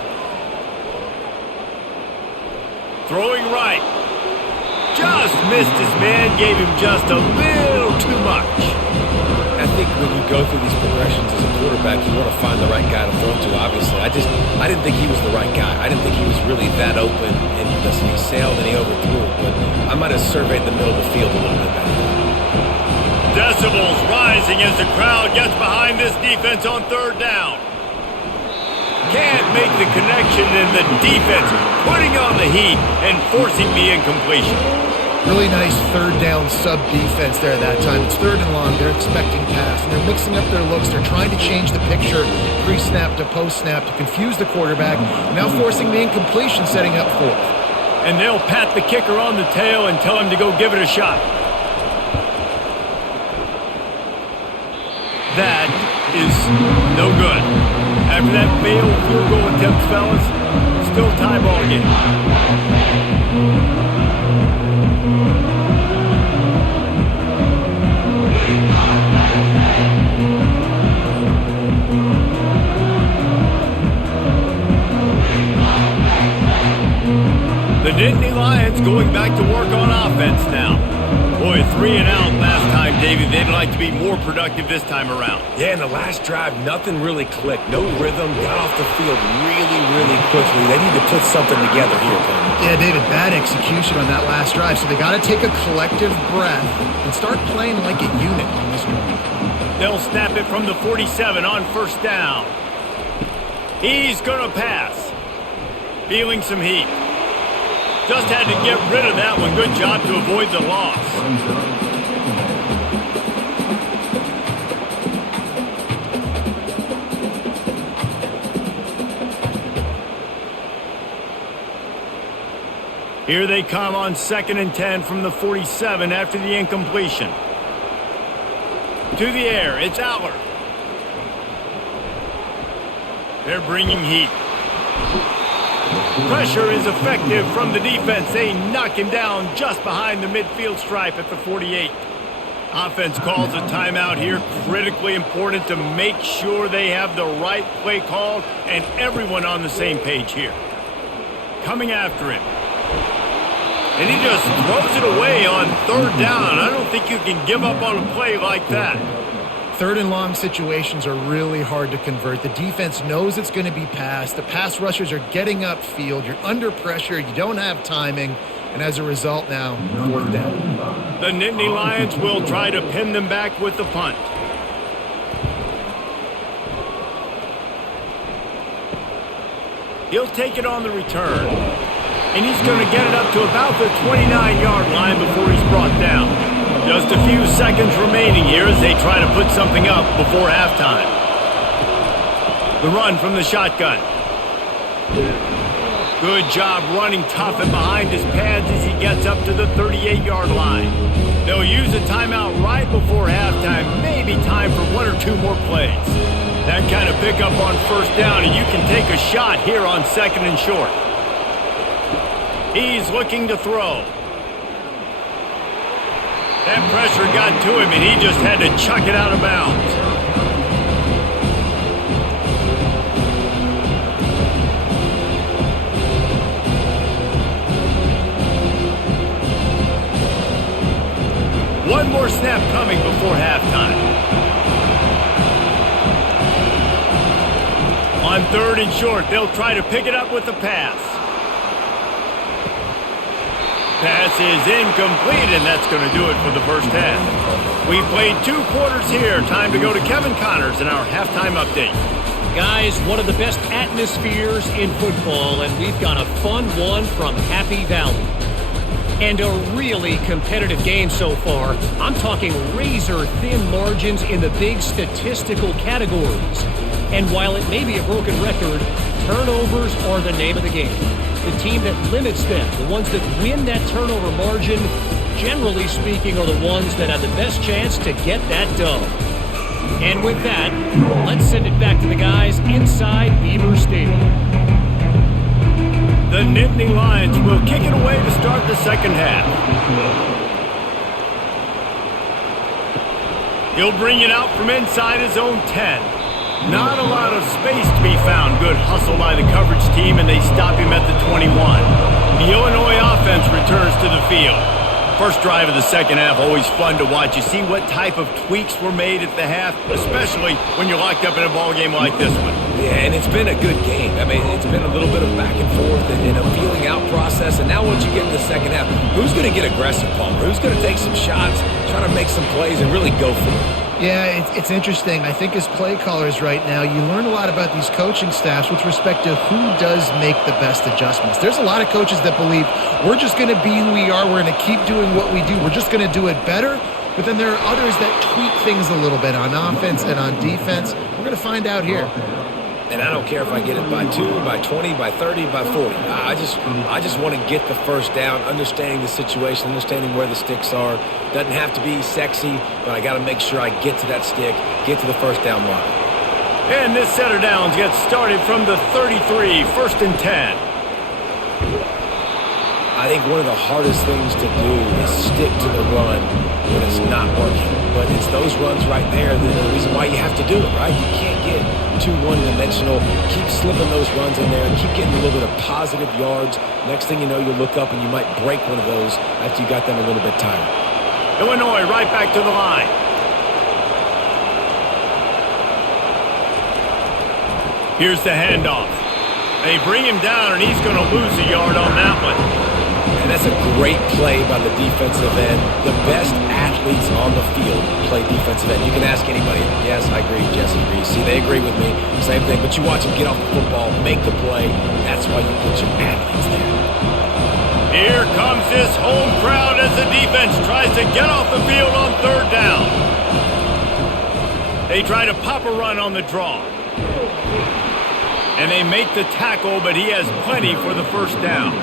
Throwing right. Just missed his man, gave him just a little too much. I think when you go through these progressions as a quarterback, you want to find the right guy to throw to, obviously. I didn't think he was the right guy. I didn't think he was really that open, and listen, he sailed and he overthrew it, but I might have surveyed the middle of the field a little bit better. Decibels rising as the crowd gets behind this defense on third down. Can't make the connection, and the defense putting on the heat and forcing the incompletion. Really nice third down sub defense there that time. It's third and long. They're expecting pass, and they're mixing up their looks. They're trying to change the picture pre-snap to post-snap to confuse the quarterback, now forcing the incompletion, setting up fourth. And they'll pat the kicker on the tail and tell him to go give it a shot. That is no good. After that failed field goal attempt, fellas, still tie ball game. The Nittany Lions going back to work on offense now. Boy, 3 and out last time, Davey. They'd like to be more productive this time around. Yeah, in the last drive, nothing really clicked. No rhythm, got off the field really quickly. They need to put something together here, Penn. Yeah, David, bad execution on that last drive, so they got to take a collective breath and start playing like a unit on this one. They'll snap it from the 47 on first down. He's going to pass. Feeling some heat. Just had to get rid of that one. Good job to avoid the loss. Here they come on 2nd and 10 from the 47 after the incompletion. To the air, it's Aller. They're bringing heat. Pressure is effective from the defense. They knock him down just behind the midfield stripe at the 48. Offense calls a timeout here. Critically important to make sure they have the right play called and everyone on the same page here. Coming after him. And he just throws it away on 3rd down. I don't think you can give up on a play like that. 3rd and long situations are really hard to convert. The defense knows it's going to be passed. The pass rushers are getting upfield. You're under pressure. You don't have timing. And as a result now, 4th down. The Nittany Lions will try to pin them back with the punt. He'll take it on the return. And he's going to get it up to about the 29-yard line before he's brought down. Just a few seconds remaining here as they try to put something up before halftime. The run from the shotgun. Good job running tough and behind his pads as he gets up to the 38-yard line. They'll use a timeout right before halftime. Maybe time for 1 or 2 more plays. That kind of pickup on 1st down, and you can take a shot here on 2nd and short. He's looking to throw. That pressure got to him, and he just had to chuck it out of bounds. One more snap coming before halftime. On 3rd and short, they'll try to pick it up with the pass. Pass is incomplete, and that's going to do it for the first half. We've played 2 quarters here. Time to go to Kevin Connors in our halftime update. Guys, one of the best atmospheres in football, and we've got a fun one from Happy Valley. And a really competitive game so far. I'm talking razor-thin margins in the big statistical categories. And while it may be a broken record, turnovers are the name of the game. The team that limits them, the ones that win that turnover margin, generally speaking, are the ones that have the best chance to get that dub. And with that, let's send it back to the guys inside Beaver Stadium. The Nittany Lions will kick it away to start the second half. He'll bring it out from inside his own 10. Not a lot of space to be found. Good hustle by the coverage team, and they stop him at the 21. The Illinois offense returns to the field. First drive of the second half, always fun to watch. You see what type of tweaks were made at the half, especially when you're locked up in a ball game like this one. Yeah, and it's been a good game. I mean, it's been a little bit of back and forth and a feeling out process. And now once you get in the second half, who's going to get aggressive, Palmer? Who's going to take some shots, try to make some plays, and really go for it? Yeah, it's interesting. I think as play callers right now, you learn a lot about these coaching staffs with respect to who does make the best adjustments. There's a lot of coaches that believe we're just going to be who we are. We're going to keep doing what we do. We're just going to do it better. But then there are others that tweak things a little bit on offense and on defense. We're going to find out here. And I don't care if I get it by 2, by 20, by 30, by 40. I just want to get the first down, understanding the situation, understanding where the sticks are. Doesn't have to be sexy, but I got to make sure I get to that stick, get to the first down line. And this set of downs gets started from the 33, 1st and 10. I think one of the hardest things to do is stick to the run when it's not working. But it's those runs right there that are the reason why you have to do it, right? You can't get too one-dimensional. Keep slipping those runs in there. Keep getting a little bit of positive yards. Next thing you know, you'll look up and you might break one of those after you got them a little bit tired. Illinois right back to the line. Here's the handoff. They bring him down, and he's going to lose a yard on that one. And that's a great play by the defensive end. The best athletes on the field play defensive end. You can ask anybody. Yes, I agree. Jesse agrees. See, they agree with me. Same thing. But you watch them get off the football, make the play. That's why you put your athletes there. Here comes this home crowd as the defense tries to get off the field on 3rd down. They try to pop a run on the draw. And they make the tackle, but he has plenty for the first down.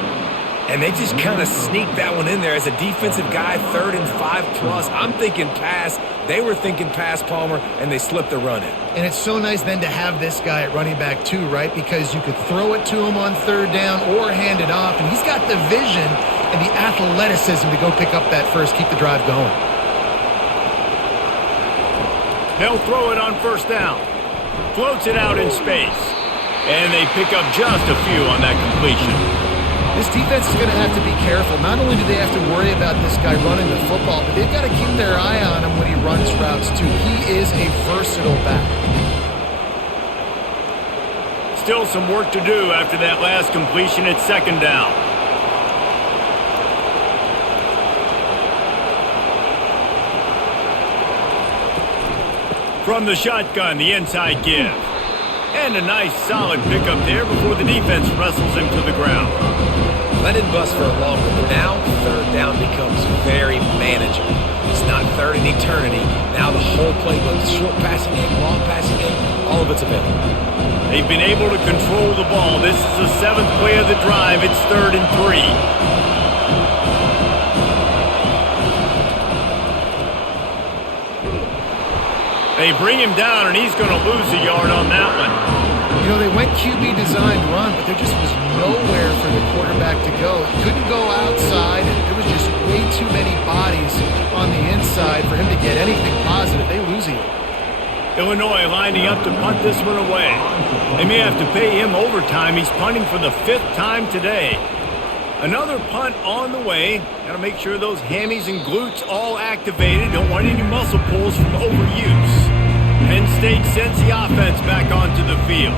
And they just kind of sneak that one in there as a defensive guy, 3rd and 5+. I'm thinking pass. They were thinking pass, Palmer, and they slipped the run in. And it's so nice then to have this guy at running back too, right? Because you could throw it to him on 3rd down or hand it off. And he's got the vision and the athleticism to go pick up that first, keep the drive going. They'll throw it on 1st down. Floats it out in space. And they pick up just a few on that completion. This defense is going to have to be careful. Not only do they have to worry about this guy running the football, but they've got to keep their eye on him when he runs routes too. He is a versatile back. Still some work to do after that last completion at 2nd down. From the shotgun, the inside give. And a nice solid pickup there before the defense wrestles him to the ground. Let it bust for a long one, but now 3rd down becomes very manageable. It's not 3rd in eternity. Now the whole playbook, short passing game, long passing game, all of it's available. They've been able to control the ball. This is the 7th play of the drive. It's 3rd and 3. They bring him down, and he's going to lose a yard on that one. You know, they went QB designed run, but there just was nowhere for the quarterback to go. He couldn't go outside, and there was just way too many bodies on the inside for him to get anything positive. They lose it. Illinois lining up to punt this one away. They may have to pay him overtime. He's punting for the 5th time today. Another punt on the way. Got to make sure those hammies and glutes all activated. Don't want any muscle pulls from overuse. Penn State sends the offense back onto the field.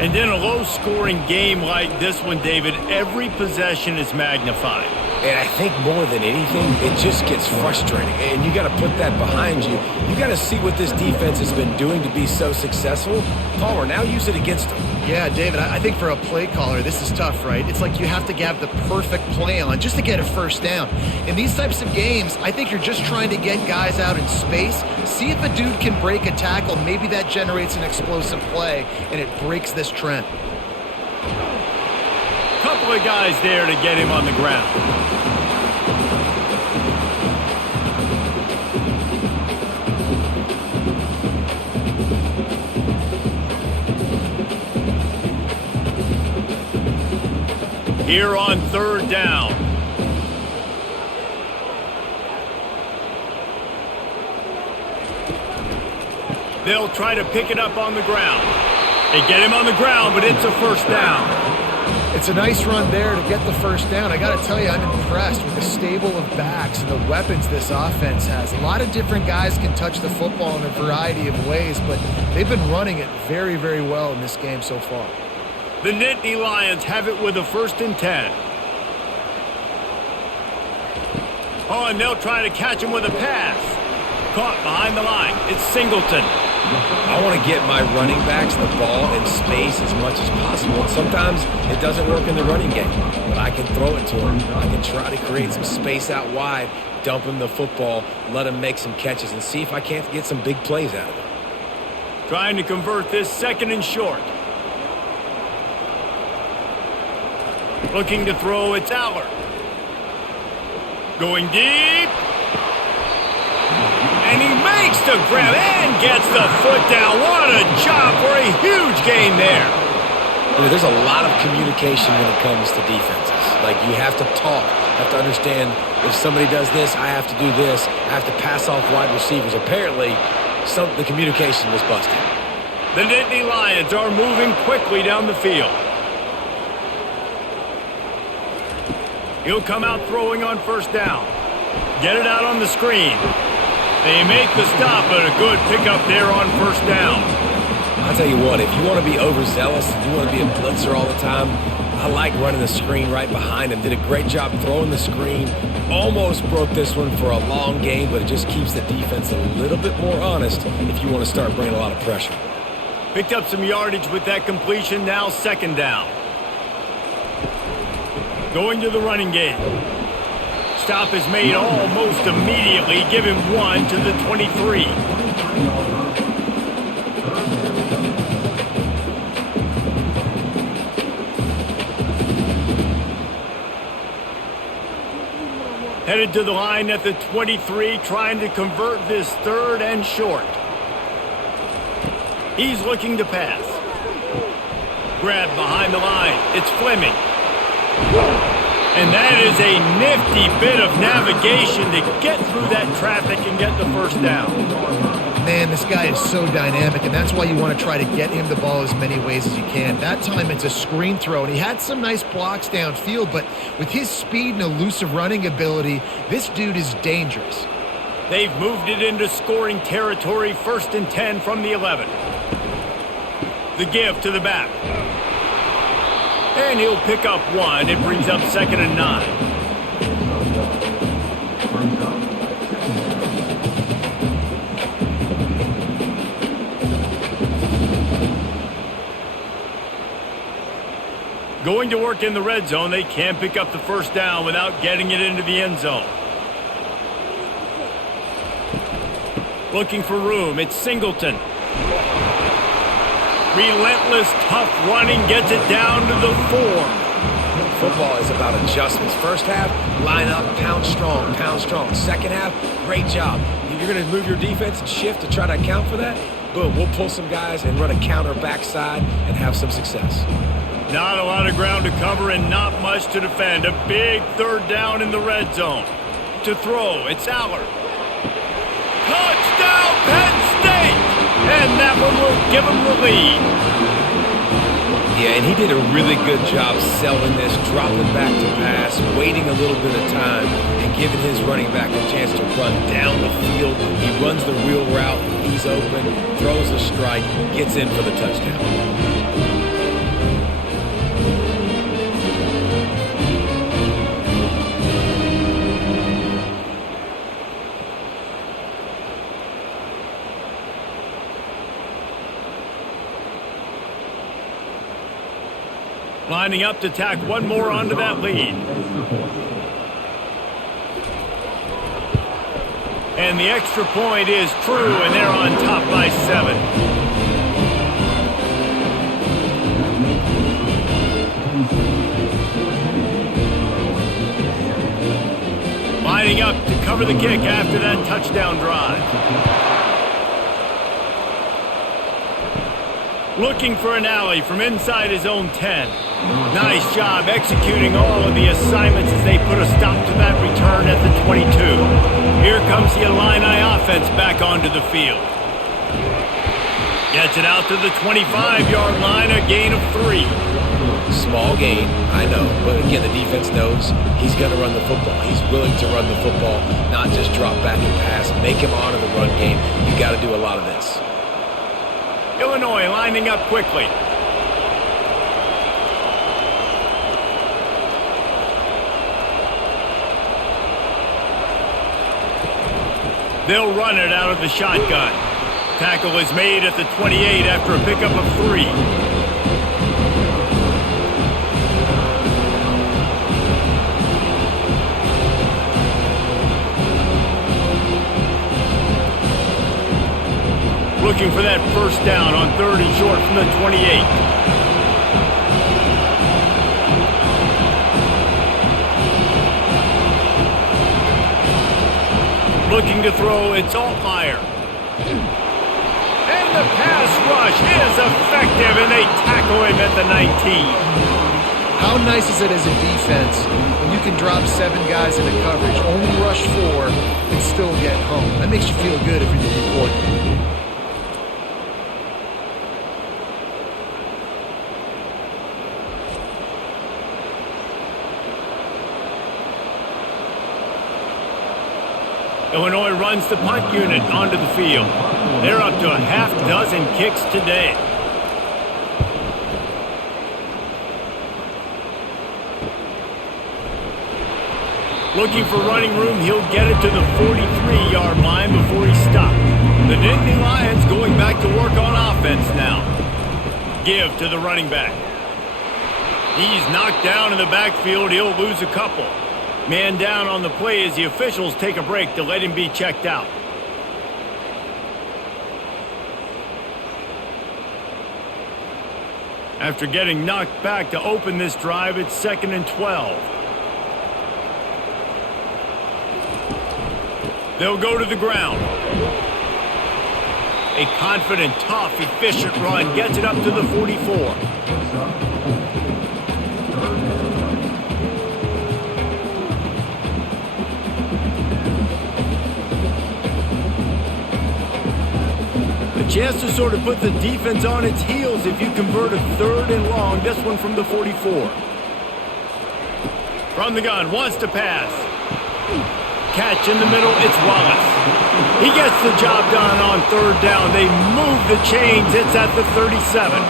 And in a low-scoring game like this one, David, every possession is magnified. And I think more than anything, it just gets frustrating. And you got to put that behind you. You got to see what this defense has been doing to be so successful. Palmer, now use it against them. Yeah, David, I think for a play caller, this is tough, right? It's like you have to have the perfect play on just to get a first down. In these types of games, I think you're just trying to get guys out in space, see if a dude can break a tackle. Maybe that generates an explosive play, and it breaks this trend. Couple of guys there to get him on the ground. Here on 3rd down. They'll try to pick it up on the ground. They get him on the ground, but it's a 1st down. It's a nice run there to get the first down. I got to tell you, I'm impressed with the stable of backs and the weapons this offense has. A lot of different guys can touch the football in a variety of ways, but they've been running it very, very well in this game so far. The Nittany Lions have it with a 1st and 10. Oh, and they'll try to catch him with a pass. Caught behind the line. It's Singleton. I want to get my running backs the ball in space as much as possible. And sometimes it doesn't work in the running game, but I can throw it to him. I can try to create some space out wide, dump him the football, let him make some catches, and see if I can't get some big plays out of it. Trying to convert this 2nd and short. Looking to throw, it's Aller. Going deep. And he makes the grab and gets the foot down. What a job for a huge gain there. There's a lot of communication when it comes to defenses. Like, you have to talk. You have to understand if somebody does this, I have to do this. I have to pass off wide receivers. Apparently, the communication was busted. The Nittany Lions are moving quickly down the field. He'll come out throwing on 1st down. Get it out on the screen. They make the stop, but a good pickup there on 1st down. I'll tell you what, if you want to be overzealous and you want to be a blitzer all the time, I like running the screen right behind him. Did a great job throwing the screen. Almost broke this one for a long game, but it just keeps the defense a little bit more honest if you want to start bringing a lot of pressure. Picked up some yardage with that completion, now 2nd down. Going to the running game. Stop is made almost immediately. Give him 1 to the 23. Headed to the line at the 23, trying to convert this 3rd and short. He's looking to pass. Grab behind the line. It's Fleming. And that is a nifty bit of navigation to get through that traffic and get the 1st down. Man, this guy is so dynamic, and that's why you want to try to get him the ball as many ways as you can. That time it's a screen throw, and he had some nice blocks downfield, but with his speed and elusive running ability, this dude is dangerous. They've moved it into scoring territory, 1st and 10 from the 11. The give to the back. And he'll pick up 1. It brings up 2nd and 9. Going to work in the red zone. They can't pick up the 1st down without getting it into the end zone. Looking for room. It's Singleton. Relentless, tough running, gets it down to the 4. Football is about adjustments. 1st half, line up, pound strong, pound strong. 2nd half, great job. You're going to move your defense and shift to try to account for that? Boom, we'll pull some guys and run a counter backside and have some success. Not a lot of ground to cover and not much to defend. A big 3rd down in the red zone. To throw, it's Aller. Touchdown, Penn State! And that one will give him the lead. Yeah, and he did a really good job selling this, dropping back to pass, waiting a little bit of time, and giving his running back a chance to run down the field. He runs the wheel route, he's open, throws a strike, gets in for the touchdown. Lining up to tack one more onto that lead. And the extra point is true, and they're on top by 7. Lining up to cover the kick after that touchdown drive. Looking for an alley from inside his own 10. Nice job executing all of the assignments as they put a stop to that return at the 22. Here comes the Illini offense back onto the field. Gets it out to the 25-yard line, a gain of 3. Small gain, I know, but again, the defense knows he's going to run the football. He's willing to run the football, not just drop back and pass, make him honor the run game. You got to do a lot of this. Illinois lining up quickly. They'll run it out of the shotgun. Tackle is made at the 28 after a pickup of 3. Looking for that first down on 3rd and short from the 28. Looking to throw, it's Altmaier. And the pass rush is effective, and they tackle him at the 19. How nice is it as a defense when you can drop 7 guys into coverage, only rush 4, and still get home? That makes you feel good if you're the D coordinator. Illinois runs the punt unit onto the field. They're up to a half dozen kicks today. Looking for running room, he'll get it to the 43-yard line before he stopped. The Nittany Lions going back to work on offense now. Give to the running back. He's knocked down in the backfield. He'll lose a couple. Man down on the play as the officials take a break to let him be checked out. After getting knocked back to open this drive, it's 2nd and 12. They'll go to the ground. A confident, tough, efficient run gets it up to the 44. Chance to sort of put the defense on its heels if you convert a 3rd and long. This one from the 44. From the gun, wants to pass. Catch in the middle, it's Wallace. He gets the job done on 3rd down. They move the chains. It's at the 37.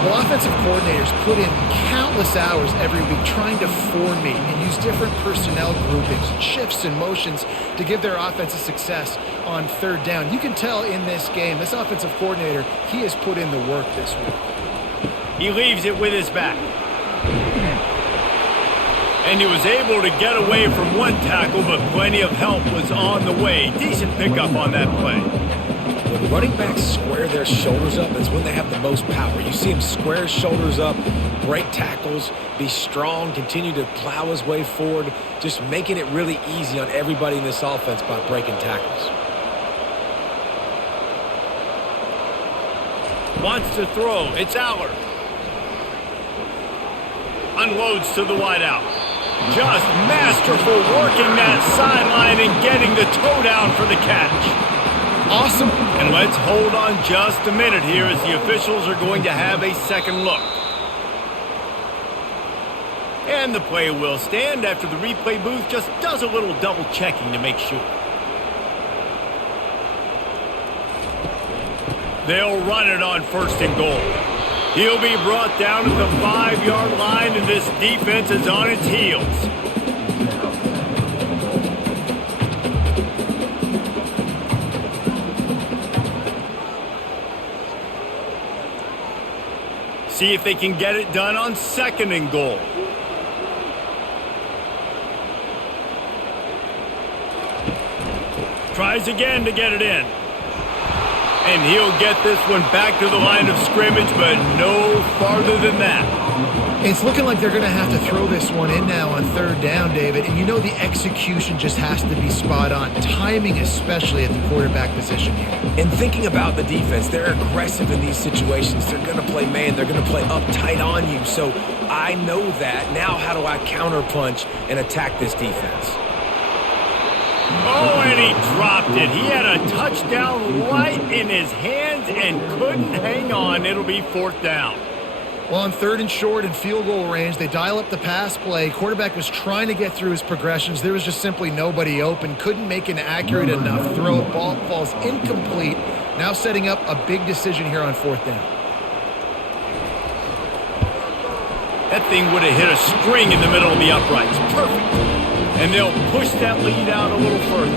Well, offensive coordinators put in countless hours every week trying to formate and use different personnel groupings, shifts and motions to give their offense a success on 3rd down. You can tell in this game, this offensive coordinator, he has put in the work this week. He leaves it with his back. And he was able to get away from one tackle, but plenty of help was on the way. Decent pickup on that play. When running backs square their shoulders up, that's when they have the most power. You see him square his shoulders up, break tackles, be strong, continue to plow his way forward, just making it really easy on everybody in this offense by breaking tackles. Wants to throw. It's Aller. Unloads to the wideout. Just masterful working that sideline and getting the toe down for the catch. Awesome. And let's hold on just a minute here as the officials are going to have a second look. And the play will stand after the replay booth just does a little double checking to make sure. They'll run it on 1st and goal. He'll be brought down at the 5-yard line, and this defense is on its heels. See if they can get it done on 2nd and goal. Tries again to get it in. And he'll get this one back to the line of scrimmage, but no farther than that. It's looking like they're going to have to throw this one in now on 3rd down, David. And you know the execution just has to be spot on. Timing especially at the quarterback position here. And thinking about the defense, they're aggressive in these situations. They're going to play man. They're going to play up tight on you. So I know that. Now how do I counterpunch and attack this defense? Oh, and he dropped it. He had a touchdown right in his hands and couldn't hang on. It'll be 4th down. Well, on 3rd and short and field goal range, they dial up the pass play. Quarterback was trying to get through his progressions. There was just simply nobody open. Couldn't make an accurate enough throw. Ball falls incomplete. Now setting up a big decision here on 4th down. That thing would have hit a string in the middle of the uprights. Perfect. And they'll push that lead out a little further.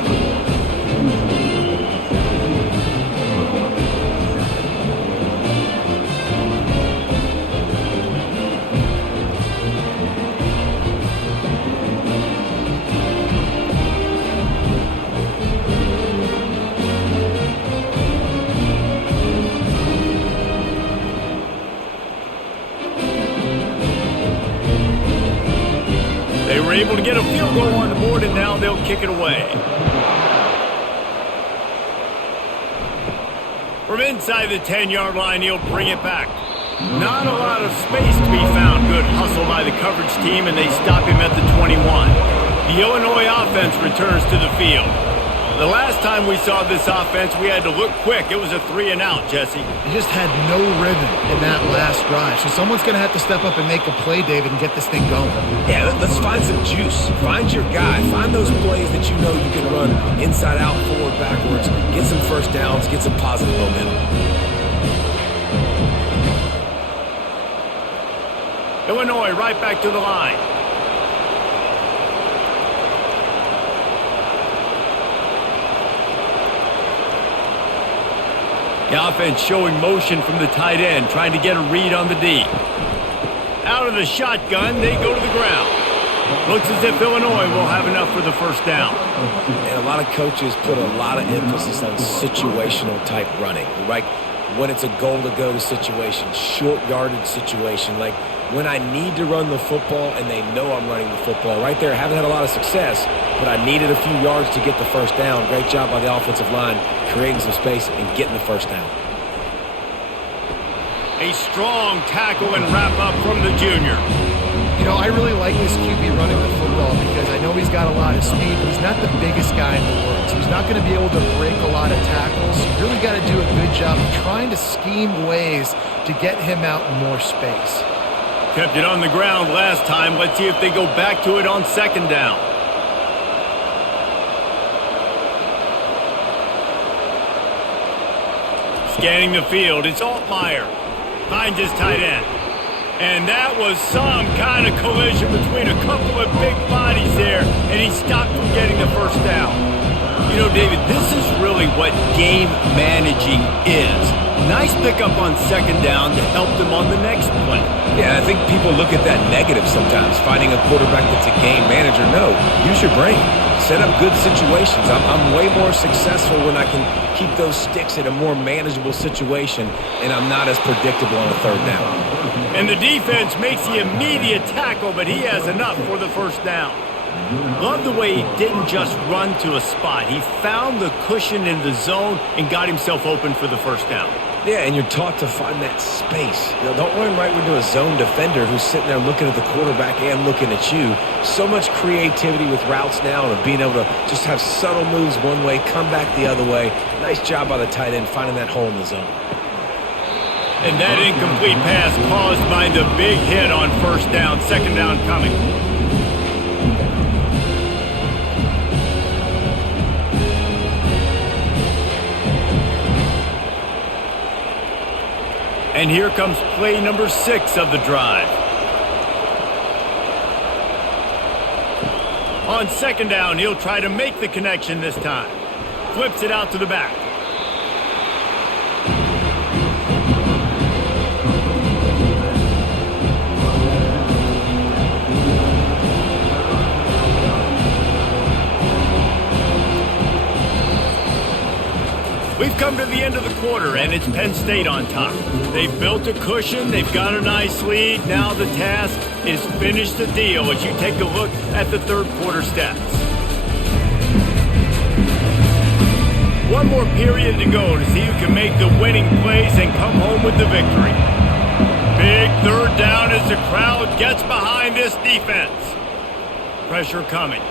Able to get a field goal on the board, and now they'll kick it away. From inside the 10-yard line, he'll bring it back. Not a lot of space to be found. Good hustle by the coverage team, and they stop him at the 21. The Illinois offense returns to the field. The last time we saw this offense, we had to look quick. It was a 3-and-out, Jesse. He just had no rhythm in that last drive. So someone's going to have to step up and make a play, David, and get this thing going. Yeah, let's find some juice. Find your guy. Find those plays that you know you can run inside out, forward, backwards. Get some first downs. Get some positive momentum. Illinois right back to the line. The offense showing motion from the tight end, trying to get a read on the D. Out of the shotgun, they go to the ground. Looks as if Illinois will have enough for the first down. And a lot of coaches put a lot of emphasis on situational type running, right? When it's a goal-to-go situation, short yardage situation, like when I need to run the football and they know I'm running the football. Right there, haven't had a lot of success, but I needed a few yards to get the first down. Great job by the offensive line, creating some space and getting the first down. A strong tackle and wrap-up from the junior. You know, I really like this QB running the football because I know he's got a lot of speed, but he's not the biggest guy in the world. So he's not going to be able to break a lot of tackles. You really got to do a good job of trying to scheme ways to get him out in more space. Kept it on the ground last time. Let's see if they go back to it on second down. Scanning the field, it's Altmaier. Finds his tight end. And that was some kind of collision between a couple of big bodies there, and he stopped from getting the first down. You know, David, this is really what game managing is. Nice pickup on second down to help them on the next play. Yeah, I think people look at that negative sometimes, finding a quarterback that's a game manager. No, use your brain. Set up good situations. I'm way more successful when I can keep those sticks in a more manageable situation, and I'm not as predictable on a third down. And the defense makes the immediate tackle, but he has enough for the first down. Love the way he didn't just run to a spot. He found the cushion in the zone and got himself open for the first down. Yeah, and you're taught to find that space. You know, don't run right into a zone defender who's sitting there looking at the quarterback and looking at you. So much creativity with routes now and being able to just have subtle moves one way, come back the other way. Nice job by the tight end finding that hole in the zone. And that incomplete pass caused by the big hit on first down. Second down coming. And here comes play number 6 of the drive. On second down, he'll try to make the connection this time. Flips it out to the back. We've come to the end of the quarter, and it's Penn State on top. They've built a cushion. They've got a nice lead. Now the task is finish the deal as you take a look at the third quarter stats. One more period to go to see who can make the winning plays and come home with the victory. Big third down as the crowd gets behind this defense. Pressure coming.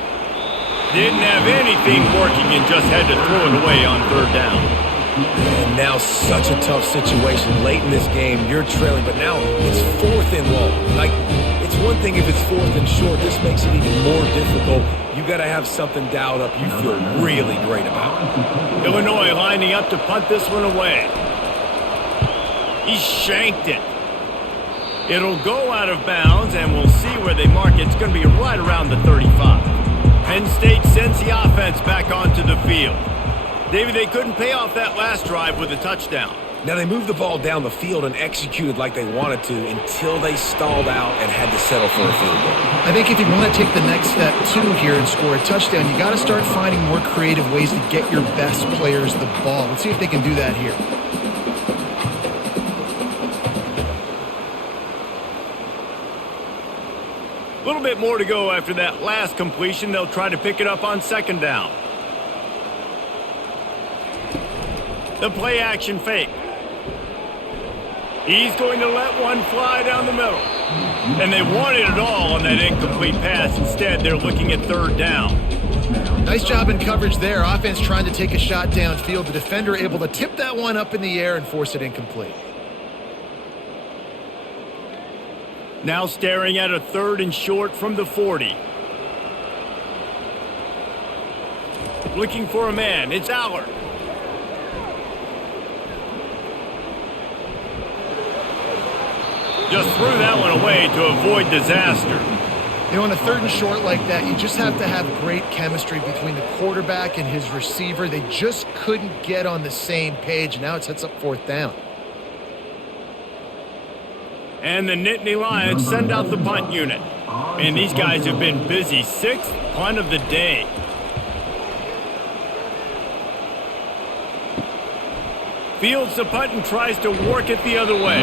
Didn't have anything working and just had to throw it away on third down. And now such a tough situation. Late in this game, you're trailing, but now it's fourth and long. Like, it's one thing if it's fourth and short. This makes it even more difficult. You got to have something dialed up you feel really great about. Illinois lining up to punt this one away. He shanked it. It'll go out of bounds, and we'll see where they mark it. It's going to be right around the 35. Penn State sends the offense back onto the field. David, they couldn't pay off that last drive with a touchdown. Now they moved the ball down the field and executed like they wanted to until they stalled out and had to settle for a field goal. I think if you want to take the next step too here and score a touchdown, you got to start finding more creative ways to get your best players the ball. Let's see if they can do that here. A little bit bit more to go after that last completion. They'll try to pick it up on second down. The play action fake. He's going to let one fly down the middle. And they wanted it all on that incomplete pass. Instead, they're looking at third down. Nice job in coverage there. Offense trying to take a shot downfield. The defender able to tip that one up in the air and force it incomplete. Now staring at a 3rd and short from the 40. Looking for a man. It's Allard. Just threw that one away to avoid disaster. You know, on a 3rd and short like that, you just have to have great chemistry between the quarterback and his receiver. They just couldn't get on the same page. Now it sets up 4th down. And the Nittany Lions send out the punt unit. And these guys have been busy. 6th punt of the day. Fields the punt and tries to work it the other way.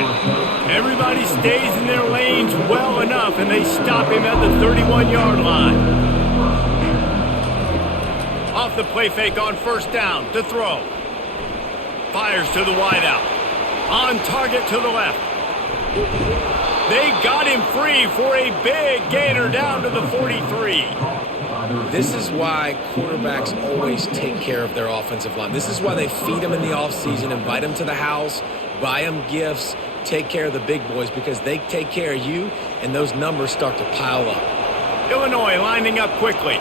Everybody stays in their lanes well enough, and they stop him at the 31-yard line. Off the play fake on 1st down to throw. Fires to the wideout. On target to the left. They got him free for a big gainer down to the 43. This is why quarterbacks always take care of their offensive line. This is why they feed them in the offseason, invite them to the house, buy them gifts, take care of the big boys, because they take care of you, and those numbers start to pile up. Illinois lining up quickly.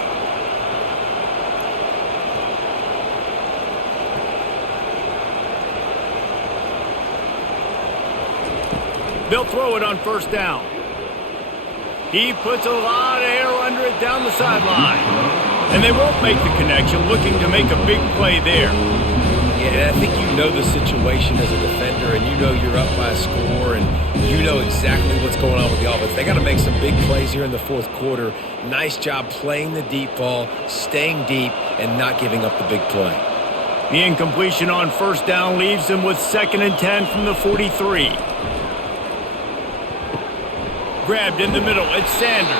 They'll throw it on 1st down. He puts a lot of air under it down the sideline. And they won't make the connection, looking to make a big play there. Yeah, I think you know the situation as a defender, and you know you're up by a score, and you know exactly what's going on with the offense. They got to make some big plays here in the 4th quarter. Nice job playing the deep ball, staying deep, and not giving up the big play. The incompletion on 1st down leaves them with 2nd and 10 from the 43. Grabbed in the middle, it's Sanders.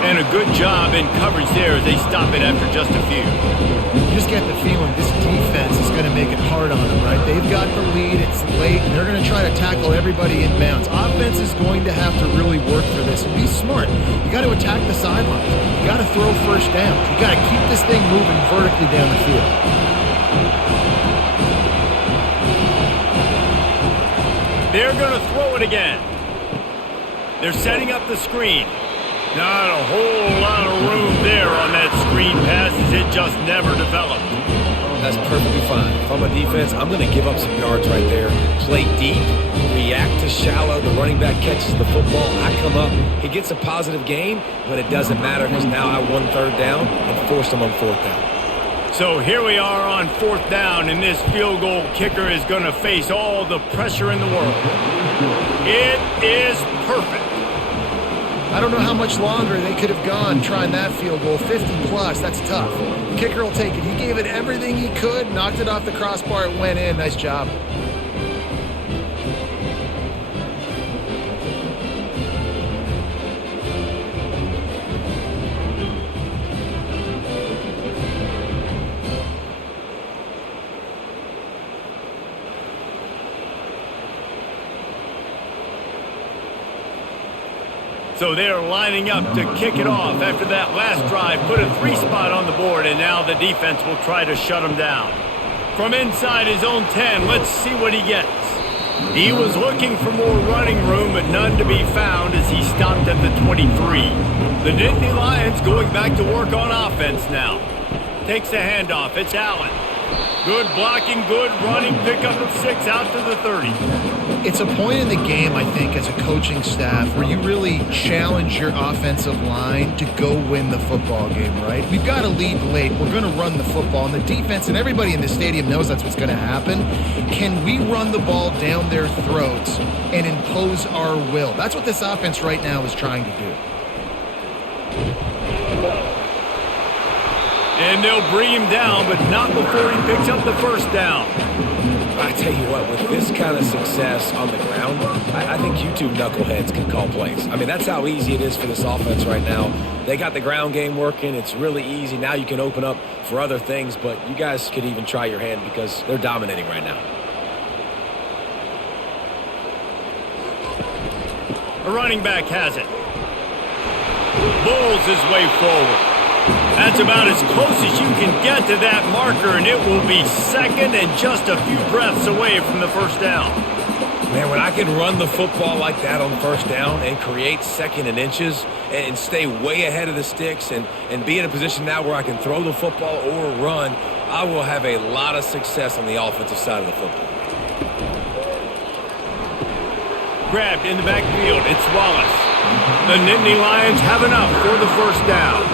And a good job in coverage there as they stop it after just a few. You just get the feeling this defense is going to make it hard on them, right? They've got the lead, it's late, and they're going to try to tackle everybody in bounds. Offense is going to have to really work for this and be smart. You got to attack the sidelines. You got to throw 1st down. You got to keep this thing moving vertically down the field. They're going to throw it again. They're setting up the screen. Not a whole lot of room there on that screen pass as it just never developed. That's perfectly fine. If I'm a defense, I'm going to give up some yards right there. Play deep, react to shallow. The running back catches the football. I come up. He gets a positive gain, but it doesn't matter because now I won 3rd down and forced him on 4th down. So here we are on 4th down, and this field goal kicker is going to face all the pressure in the world. It is perfect. I don't know how much longer they could have gone trying that field goal. 50-plus, that's tough. The kicker will take it. He gave it everything he could, knocked it off the crossbar, it went in. Nice job. So they're lining up to kick it off after that last drive. Put a 3-spot on the board, and now the defense will try to shut him down. From inside his own 10, let's see what he gets. He was looking for more running room, but none to be found as he stopped at the 23. The Nittany Lions going back to work on offense now. Takes the handoff. It's Allen. Good blocking, good running, pickup of 6 out to the 30. It's a point in the game, I think, as a coaching staff where you really challenge your offensive line to go win the football game, right? We've got to lead late. We're going to run the football. And the defense, and everybody in the stadium knows that's what's going to happen. Can we run the ball down their throats and impose our will? That's what this offense right now is trying to do. And they'll bring him down, but not before he picks up the 1st down. I tell you what, with this kind of success on the ground, I think you two knuckleheads can call plays. I mean, that's how easy it is for this offense right now. They got the ground game working. It's really easy. Now you can open up for other things, but you guys could even try your hand because they're dominating right now. The running back has it. Bulls his way forward. That's about as close as you can get to that marker, and it will be second and just a few breaths away from the first down. Man, when I can run the football like that on first down and create second and inches and stay way ahead of the sticks and be in a position now where I can throw the football or run, I will have a lot of success on the offensive side of the football. Grabbed in the backfield, it's Wallace. The Nittany Lions have enough for the first down.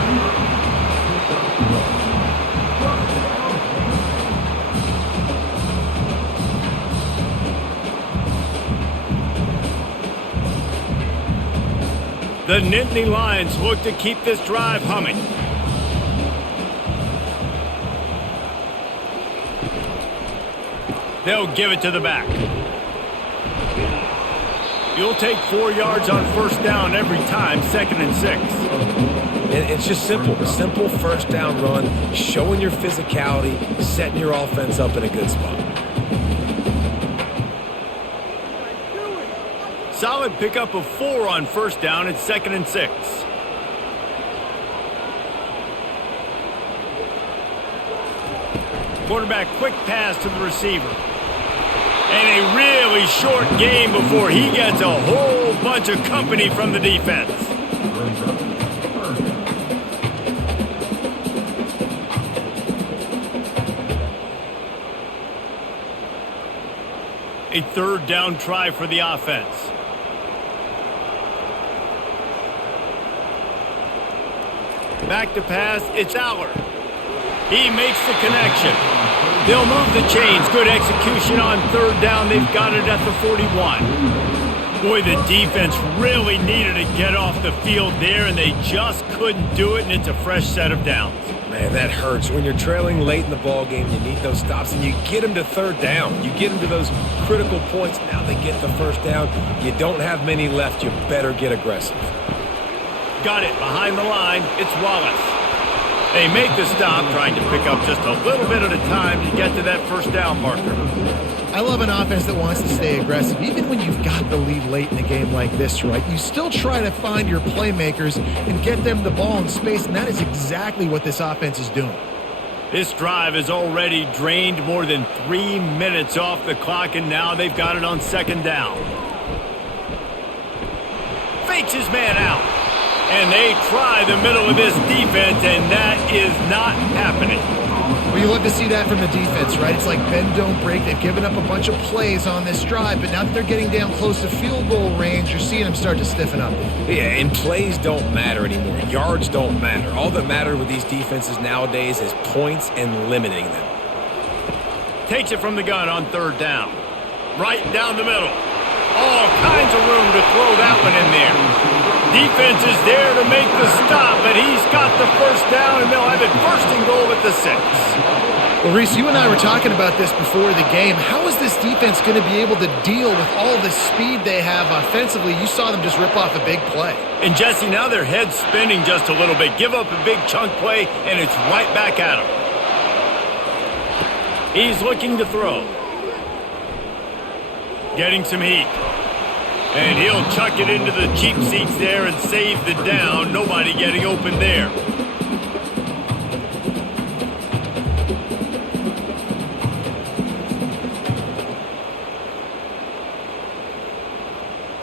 The Nittany Lions look to keep this drive humming. They'll give it to the back. You'll take 4 yards on first down every time, 2nd and 6. It's just simple. A simple first down run, showing your physicality, setting your offense up in a good spot. Solid pickup of 4 on first down at 2nd and 6. Quarterback quick pass to the receiver. And a really short game before he gets a whole bunch of company from the defense. A third down try for the offense. Back to pass, it's Aller. He makes the connection. They'll move the chains. Good execution on third down. They've got it at the 41. Boy, the defense really needed to get off the field there, and they just couldn't do it, and it's a fresh set of downs. Man, that hurts. When you're trailing late in the ball game, you need those stops, and you get them to third down. You get them to those critical points. Now they get the first down. You don't have many left. You better get aggressive. Got it behind the line. It's Wallace. They make the stop, trying to pick up just a little bit at a time to get to that first down marker. I love an offense that wants to stay aggressive. Even when you've got the lead late in a game like this, right? You still try to find your playmakers and get them the ball in space, and that is exactly what this offense is doing. This drive has already drained more than 3 minutes off the clock, and now they've got it on second down. Fakes his man out. And they try the middle of this defense, and that is not happening. Well, you love to see that from the defense, right? It's like bend, don't break. They've given up a bunch of plays on this drive, but now that they're getting down close to field goal range, you're seeing them start to stiffen up. Yeah, and plays don't matter anymore. Yards don't matter. All that matters with these defenses nowadays is points and limiting them. Takes it from the gun on third down. Right down the middle. All kinds of room to throw that one in there. Defense is there to make the stop, but he's got the first down, and they'll have it first and goal at the 6. Well, Reese, you and I were talking about this before the game. How is this defense going to be able to deal with all the speed they have offensively? You saw them just rip off a big play. And, Jesse, now their head's spinning just a little bit. Give up a big chunk play, and it's right back at him. He's looking to throw. Getting some heat. And he'll chuck it into the cheap seats there and save the down. Nobody getting open there.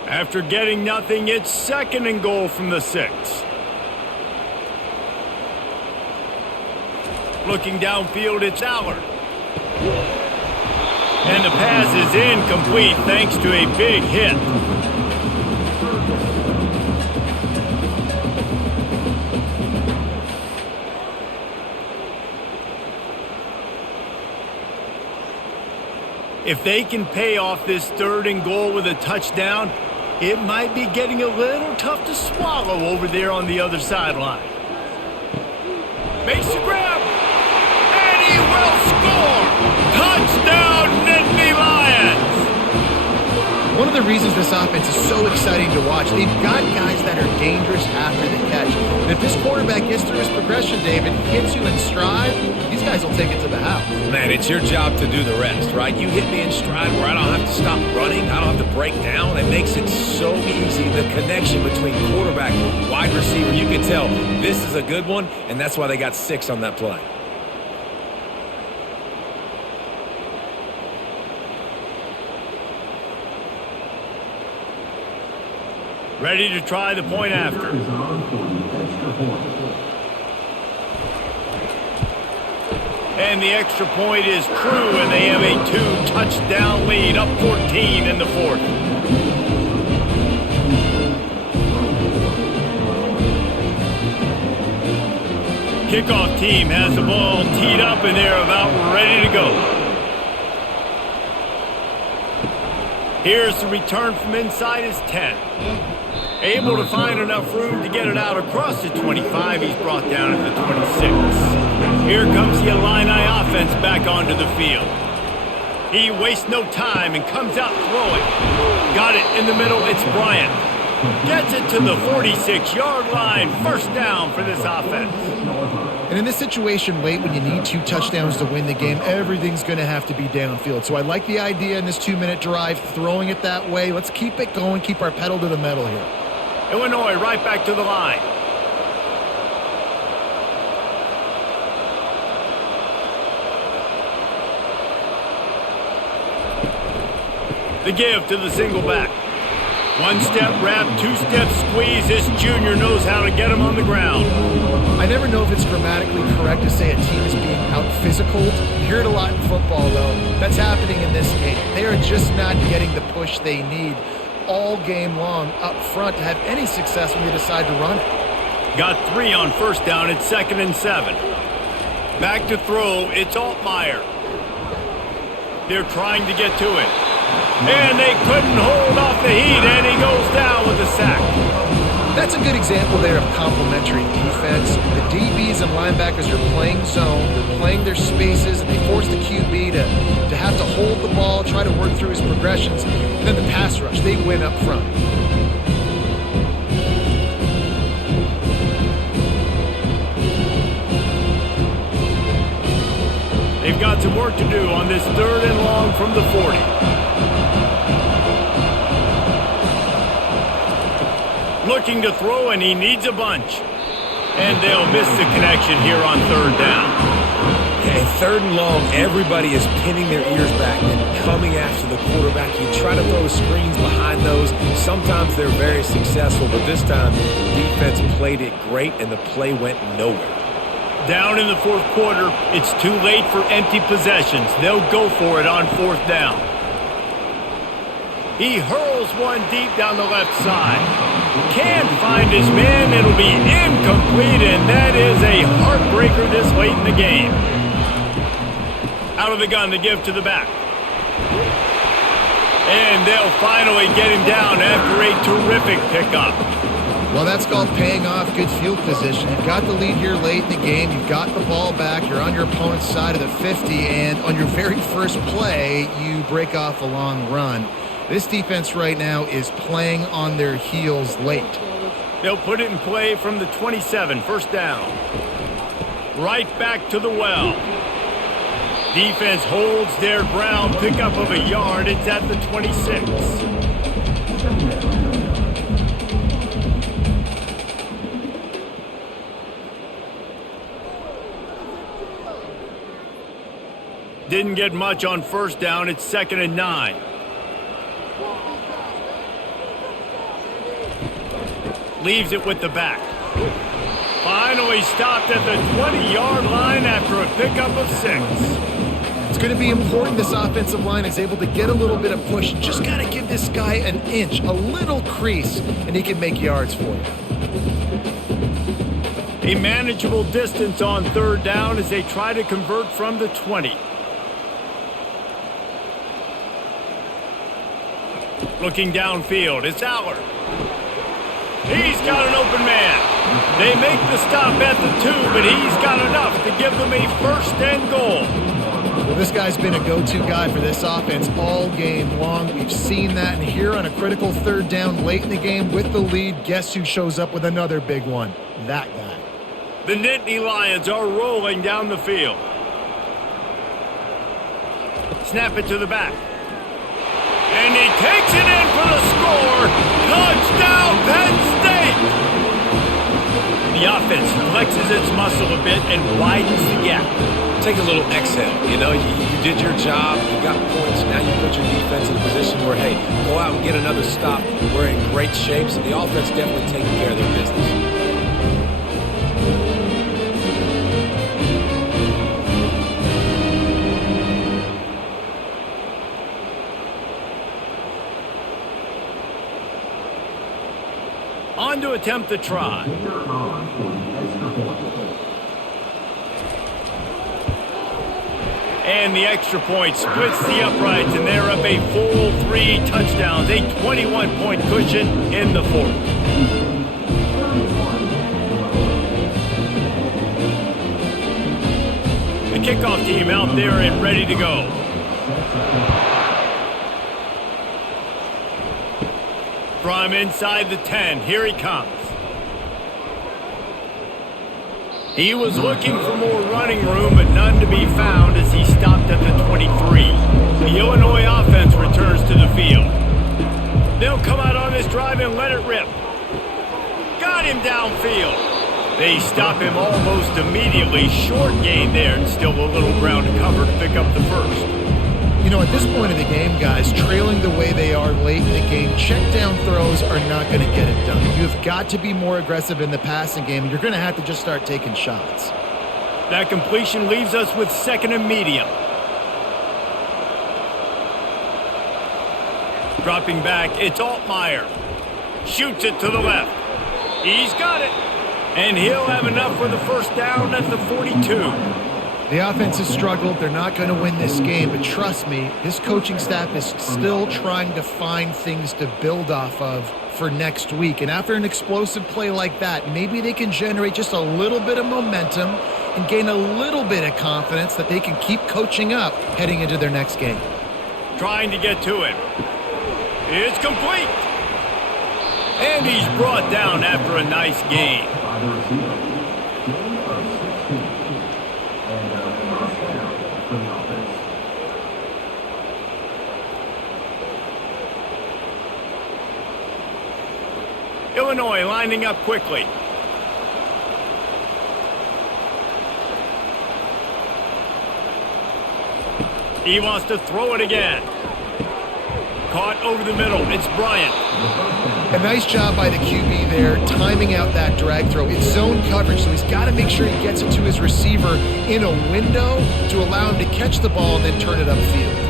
After getting nothing, it's second and goal from the 6. Looking downfield, it's Aller. And the pass is incomplete thanks to a big hit. If they can pay off this third and goal with a touchdown, it might be getting a little tough to swallow over there on the other sideline. Makes the grab, and he will score! Touchdown, Nittany reasons this offense is so exciting to watch. They've got guys that are dangerous after the catch. And if this quarterback gets through his progression, David, hits you in stride, these guys will take it to the house. Man, it's your job to do the rest, right? You hit me in stride where I don't have to stop running. I don't have to break down. It makes it so easy. The connection between quarterback, wide receiver, you can tell this is a good one, and that's why they got 6 on that play. Ready to try the point after. And the extra point is true, and they have a 2-touchdown lead, up 14 in the fourth. Kickoff team has the ball teed up, and they're about ready to go. Here's the return from inside his 10. Able to find enough room to get it out across the 25. He's brought down at the 26. Here comes the Illini offense back onto the field. He wastes no time and comes out throwing. Got it in the middle. It's Bryant. Gets it to the 46-yard line. First down for this offense. And in this situation late when you need 2 touchdowns to win the game, everything's going to have to be downfield. So I like the idea in this 2-minute drive, throwing it that way. Let's keep it going, keep our pedal to the metal here. Illinois right back to the line. The give to the single back. 1-step wrap, 2-step squeeze. This junior knows how to get him on the ground. I never know if it's grammatically correct to say a team is being out-physicaled. You hear it a lot in football, though. That's happening in this game. They are just not getting the push they need all game long up front to have any success when they decide to run it. Got 3 on first down. It's 2nd and 7. Back to throw. It's Altmaier. They're trying to get to it. And they couldn't hold off the heat, and he goes down with a sack. That's a good example there of complementary defense. The DBs and linebackers are playing zone, they're playing their spaces, and they force the QB to have to hold the ball, try to work through his progressions, and then the pass rush, they win up front. They've got some work to do on this 3rd and long from the 40. Looking to throw, and he needs a bunch. And they'll miss the connection here on 3rd down. Okay, 3rd and long, everybody is pinning their ears back and coming after the quarterback. You try to throw screens behind those. Sometimes they're very successful, but this time, defense played it great, and the play went nowhere. Down in the 4th quarter, it's too late for empty possessions. They'll go for it on 4th down. He hurls one deep down the left side. Can't find his man. It'll be incomplete, and that is a heartbreaker this late in the game. Out of the gun to give to the back. And they'll finally get him down after a terrific pickup. Well, that's called paying off good field position. You've got the lead here late in the game. You've got the ball back. You're on your opponent's side of the 50, and on your very first play, you break off a long run. This defense right now is playing on their heels late. They'll put it in play from the 27, first down. Right back to the well. Defense holds their ground, pickup of a yard. It's at the 26. Didn't get much on first down. It's 2nd and 9. Leaves it with the back. Finally stopped at the 20-yard line after a pickup of 6. It's going to be important this offensive line is able to get a little bit of push. Just got to give this guy an inch, a little crease, and he can make yards for you. A manageable distance on 3rd down as they try to convert from the 20. Looking downfield, it's Allard. He's got an open man. They make the stop at the 2, but he's got enough to give them a 1st and goal. Well, This guy's been a go-to guy for this offense all game long. We've seen that, and here on a critical third down late in the game with the lead, guess who shows up with another big one? That guy. The Nittany Lions are rolling down the field. Snap it to the back. And he takes it in for the score. Touchdown, Penn State! The offense flexes its muscle a bit and widens the gap. Take a little exhale. You know, you did your job. You got points. Now you put your defense in a position where, hey, go out and get another stop. We're in great shape, so the offense definitely taking care of their business. On to attempt the try. And the extra point splits the uprights, and they're up a full 3 touchdowns, a 21-point cushion in the fourth. The kickoff team out there and ready to go. From inside the 10, here he comes. He was looking for more running room, but none to be found as he stopped at the 23. The Illinois offense returns to the field. They'll come out on this drive and let it rip. Got him downfield. They stop him almost immediately. Short gain there, and still a little ground to cover to pick up the first. You know, at this point in the game, guys, trailing the way they are late in the game, check down throws are not going to get it done. You've got to be more aggressive in the passing game, and you're going to have to just start taking shots. That completion leaves us with 2nd and medium. Dropping back, it's Altmaier. Shoots it to the left. He's got it. And he'll have enough for the first down at the 42. The offense has struggled. They're not going to win this game, but trust me, this coaching staff is still trying to find things to build off of for next week. And after an explosive play like that, maybe they can generate just a little bit of momentum and gain a little bit of confidence that they can keep coaching up heading into their next game. Trying to get to it. It's complete. And he's brought down after a nice gain. Illinois lining up quickly. He wants to throw it again. Caught over the middle. It's Bryant. A nice job by the QB there, timing out that drag throw. It's zone coverage, so he's got to make sure he gets it to his receiver in a window to allow him to catch the ball and then turn it upfield.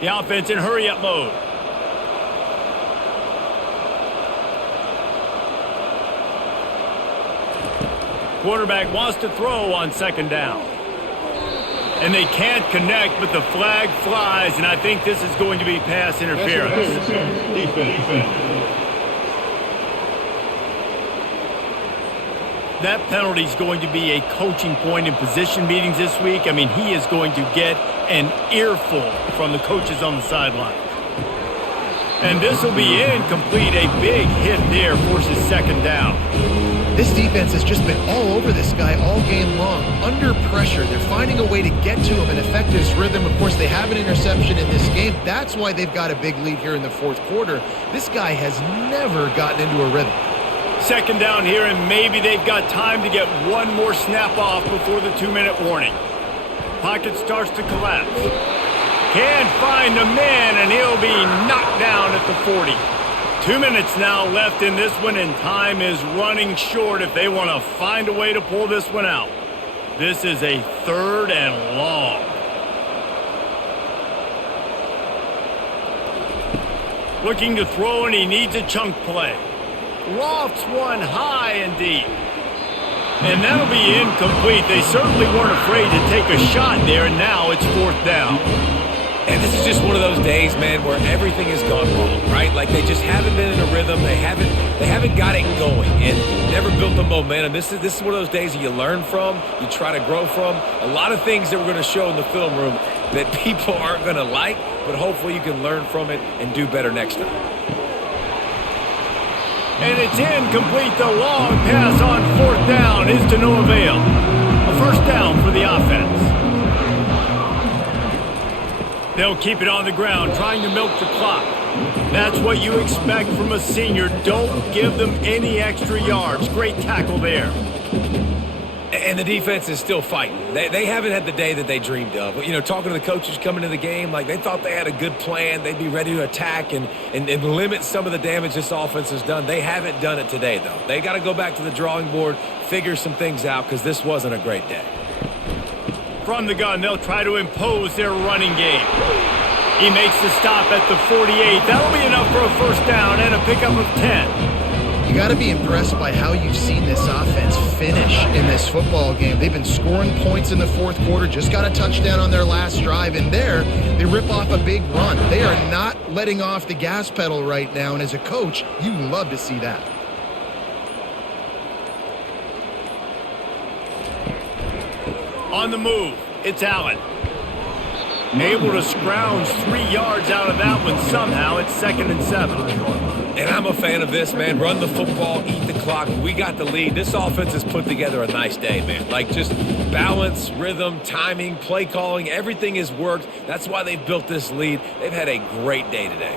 The offense in hurry-up mode. Quarterback wants to throw on 2nd down. And they can't connect, but the flag flies, and I think this is going to be pass interference. Defense. That penalty is going to be a coaching point in position meetings this week. I mean, he is going to get an earful from the coaches on the sideline. And this will be incomplete. A big hit there forces 2nd down. This defense has just been all over this guy all game long. Under pressure, they're finding a way to get to him and affect his rhythm. Of course, they have an interception in this game. That's why they've got a big lead here in the 4th quarter. This guy has never gotten into a rhythm. 2nd down here, and maybe they've got time to get one more snap off before the 2-minute warning. Pocket starts to collapse. Can't find a man, and he'll be knocked down at the 40. 2 minutes now left in this one, and time is running short if they want to find a way to pull this one out. This is a 3rd and long. Looking to throw, and he needs a chunk play. Lofts one high and deep. And that'll be incomplete. They certainly weren't afraid to take a shot there, and now it's 4th down. And this is just one of those days, man, where everything has gone wrong, right? Like they just haven't been in a rhythm. They haven't got it going and never built the momentum. This is one of those days that you learn from, you try to grow from. A lot of things that we're going to show in the film room that people aren't going to like, but hopefully you can learn from it and do better next time. And it's incomplete. The long pass on 4th down is to no avail. A first down for the offense. They'll keep it on the ground, trying to milk the clock. That's what you expect from a senior. Don't give them any extra yards. Great tackle there. And the defense is still fighting. They haven't had the day that they dreamed of. You know, talking to the coaches coming into the game, like they thought they had a good plan. They'd be ready to attack and limit some of the damage this offense has done. They haven't done it today, though. They got to go back to the drawing board, figure some things out, because this wasn't a great day. From the gun, they'll try to impose their running game. He makes the stop at the 48. That'll be enough for a first down and a pickup of 10. You got to be impressed by how you've seen this offense finish in this football game. They've been scoring points in the 4th quarter, just got a touchdown on their last drive, and there they rip off a big run. They are not letting off the gas pedal right now, and as a coach, you love to see that. On the move, it's Allen. Able to scrounge 3 yards out of that one somehow. It's 2nd and 7. And I'm a fan of this, man. Run the football, eat the clock. We got the lead. This offense has put together a nice day, man. Like just balance, rhythm, timing, play calling, everything has worked. That's why they've built this lead. They've had a great day today.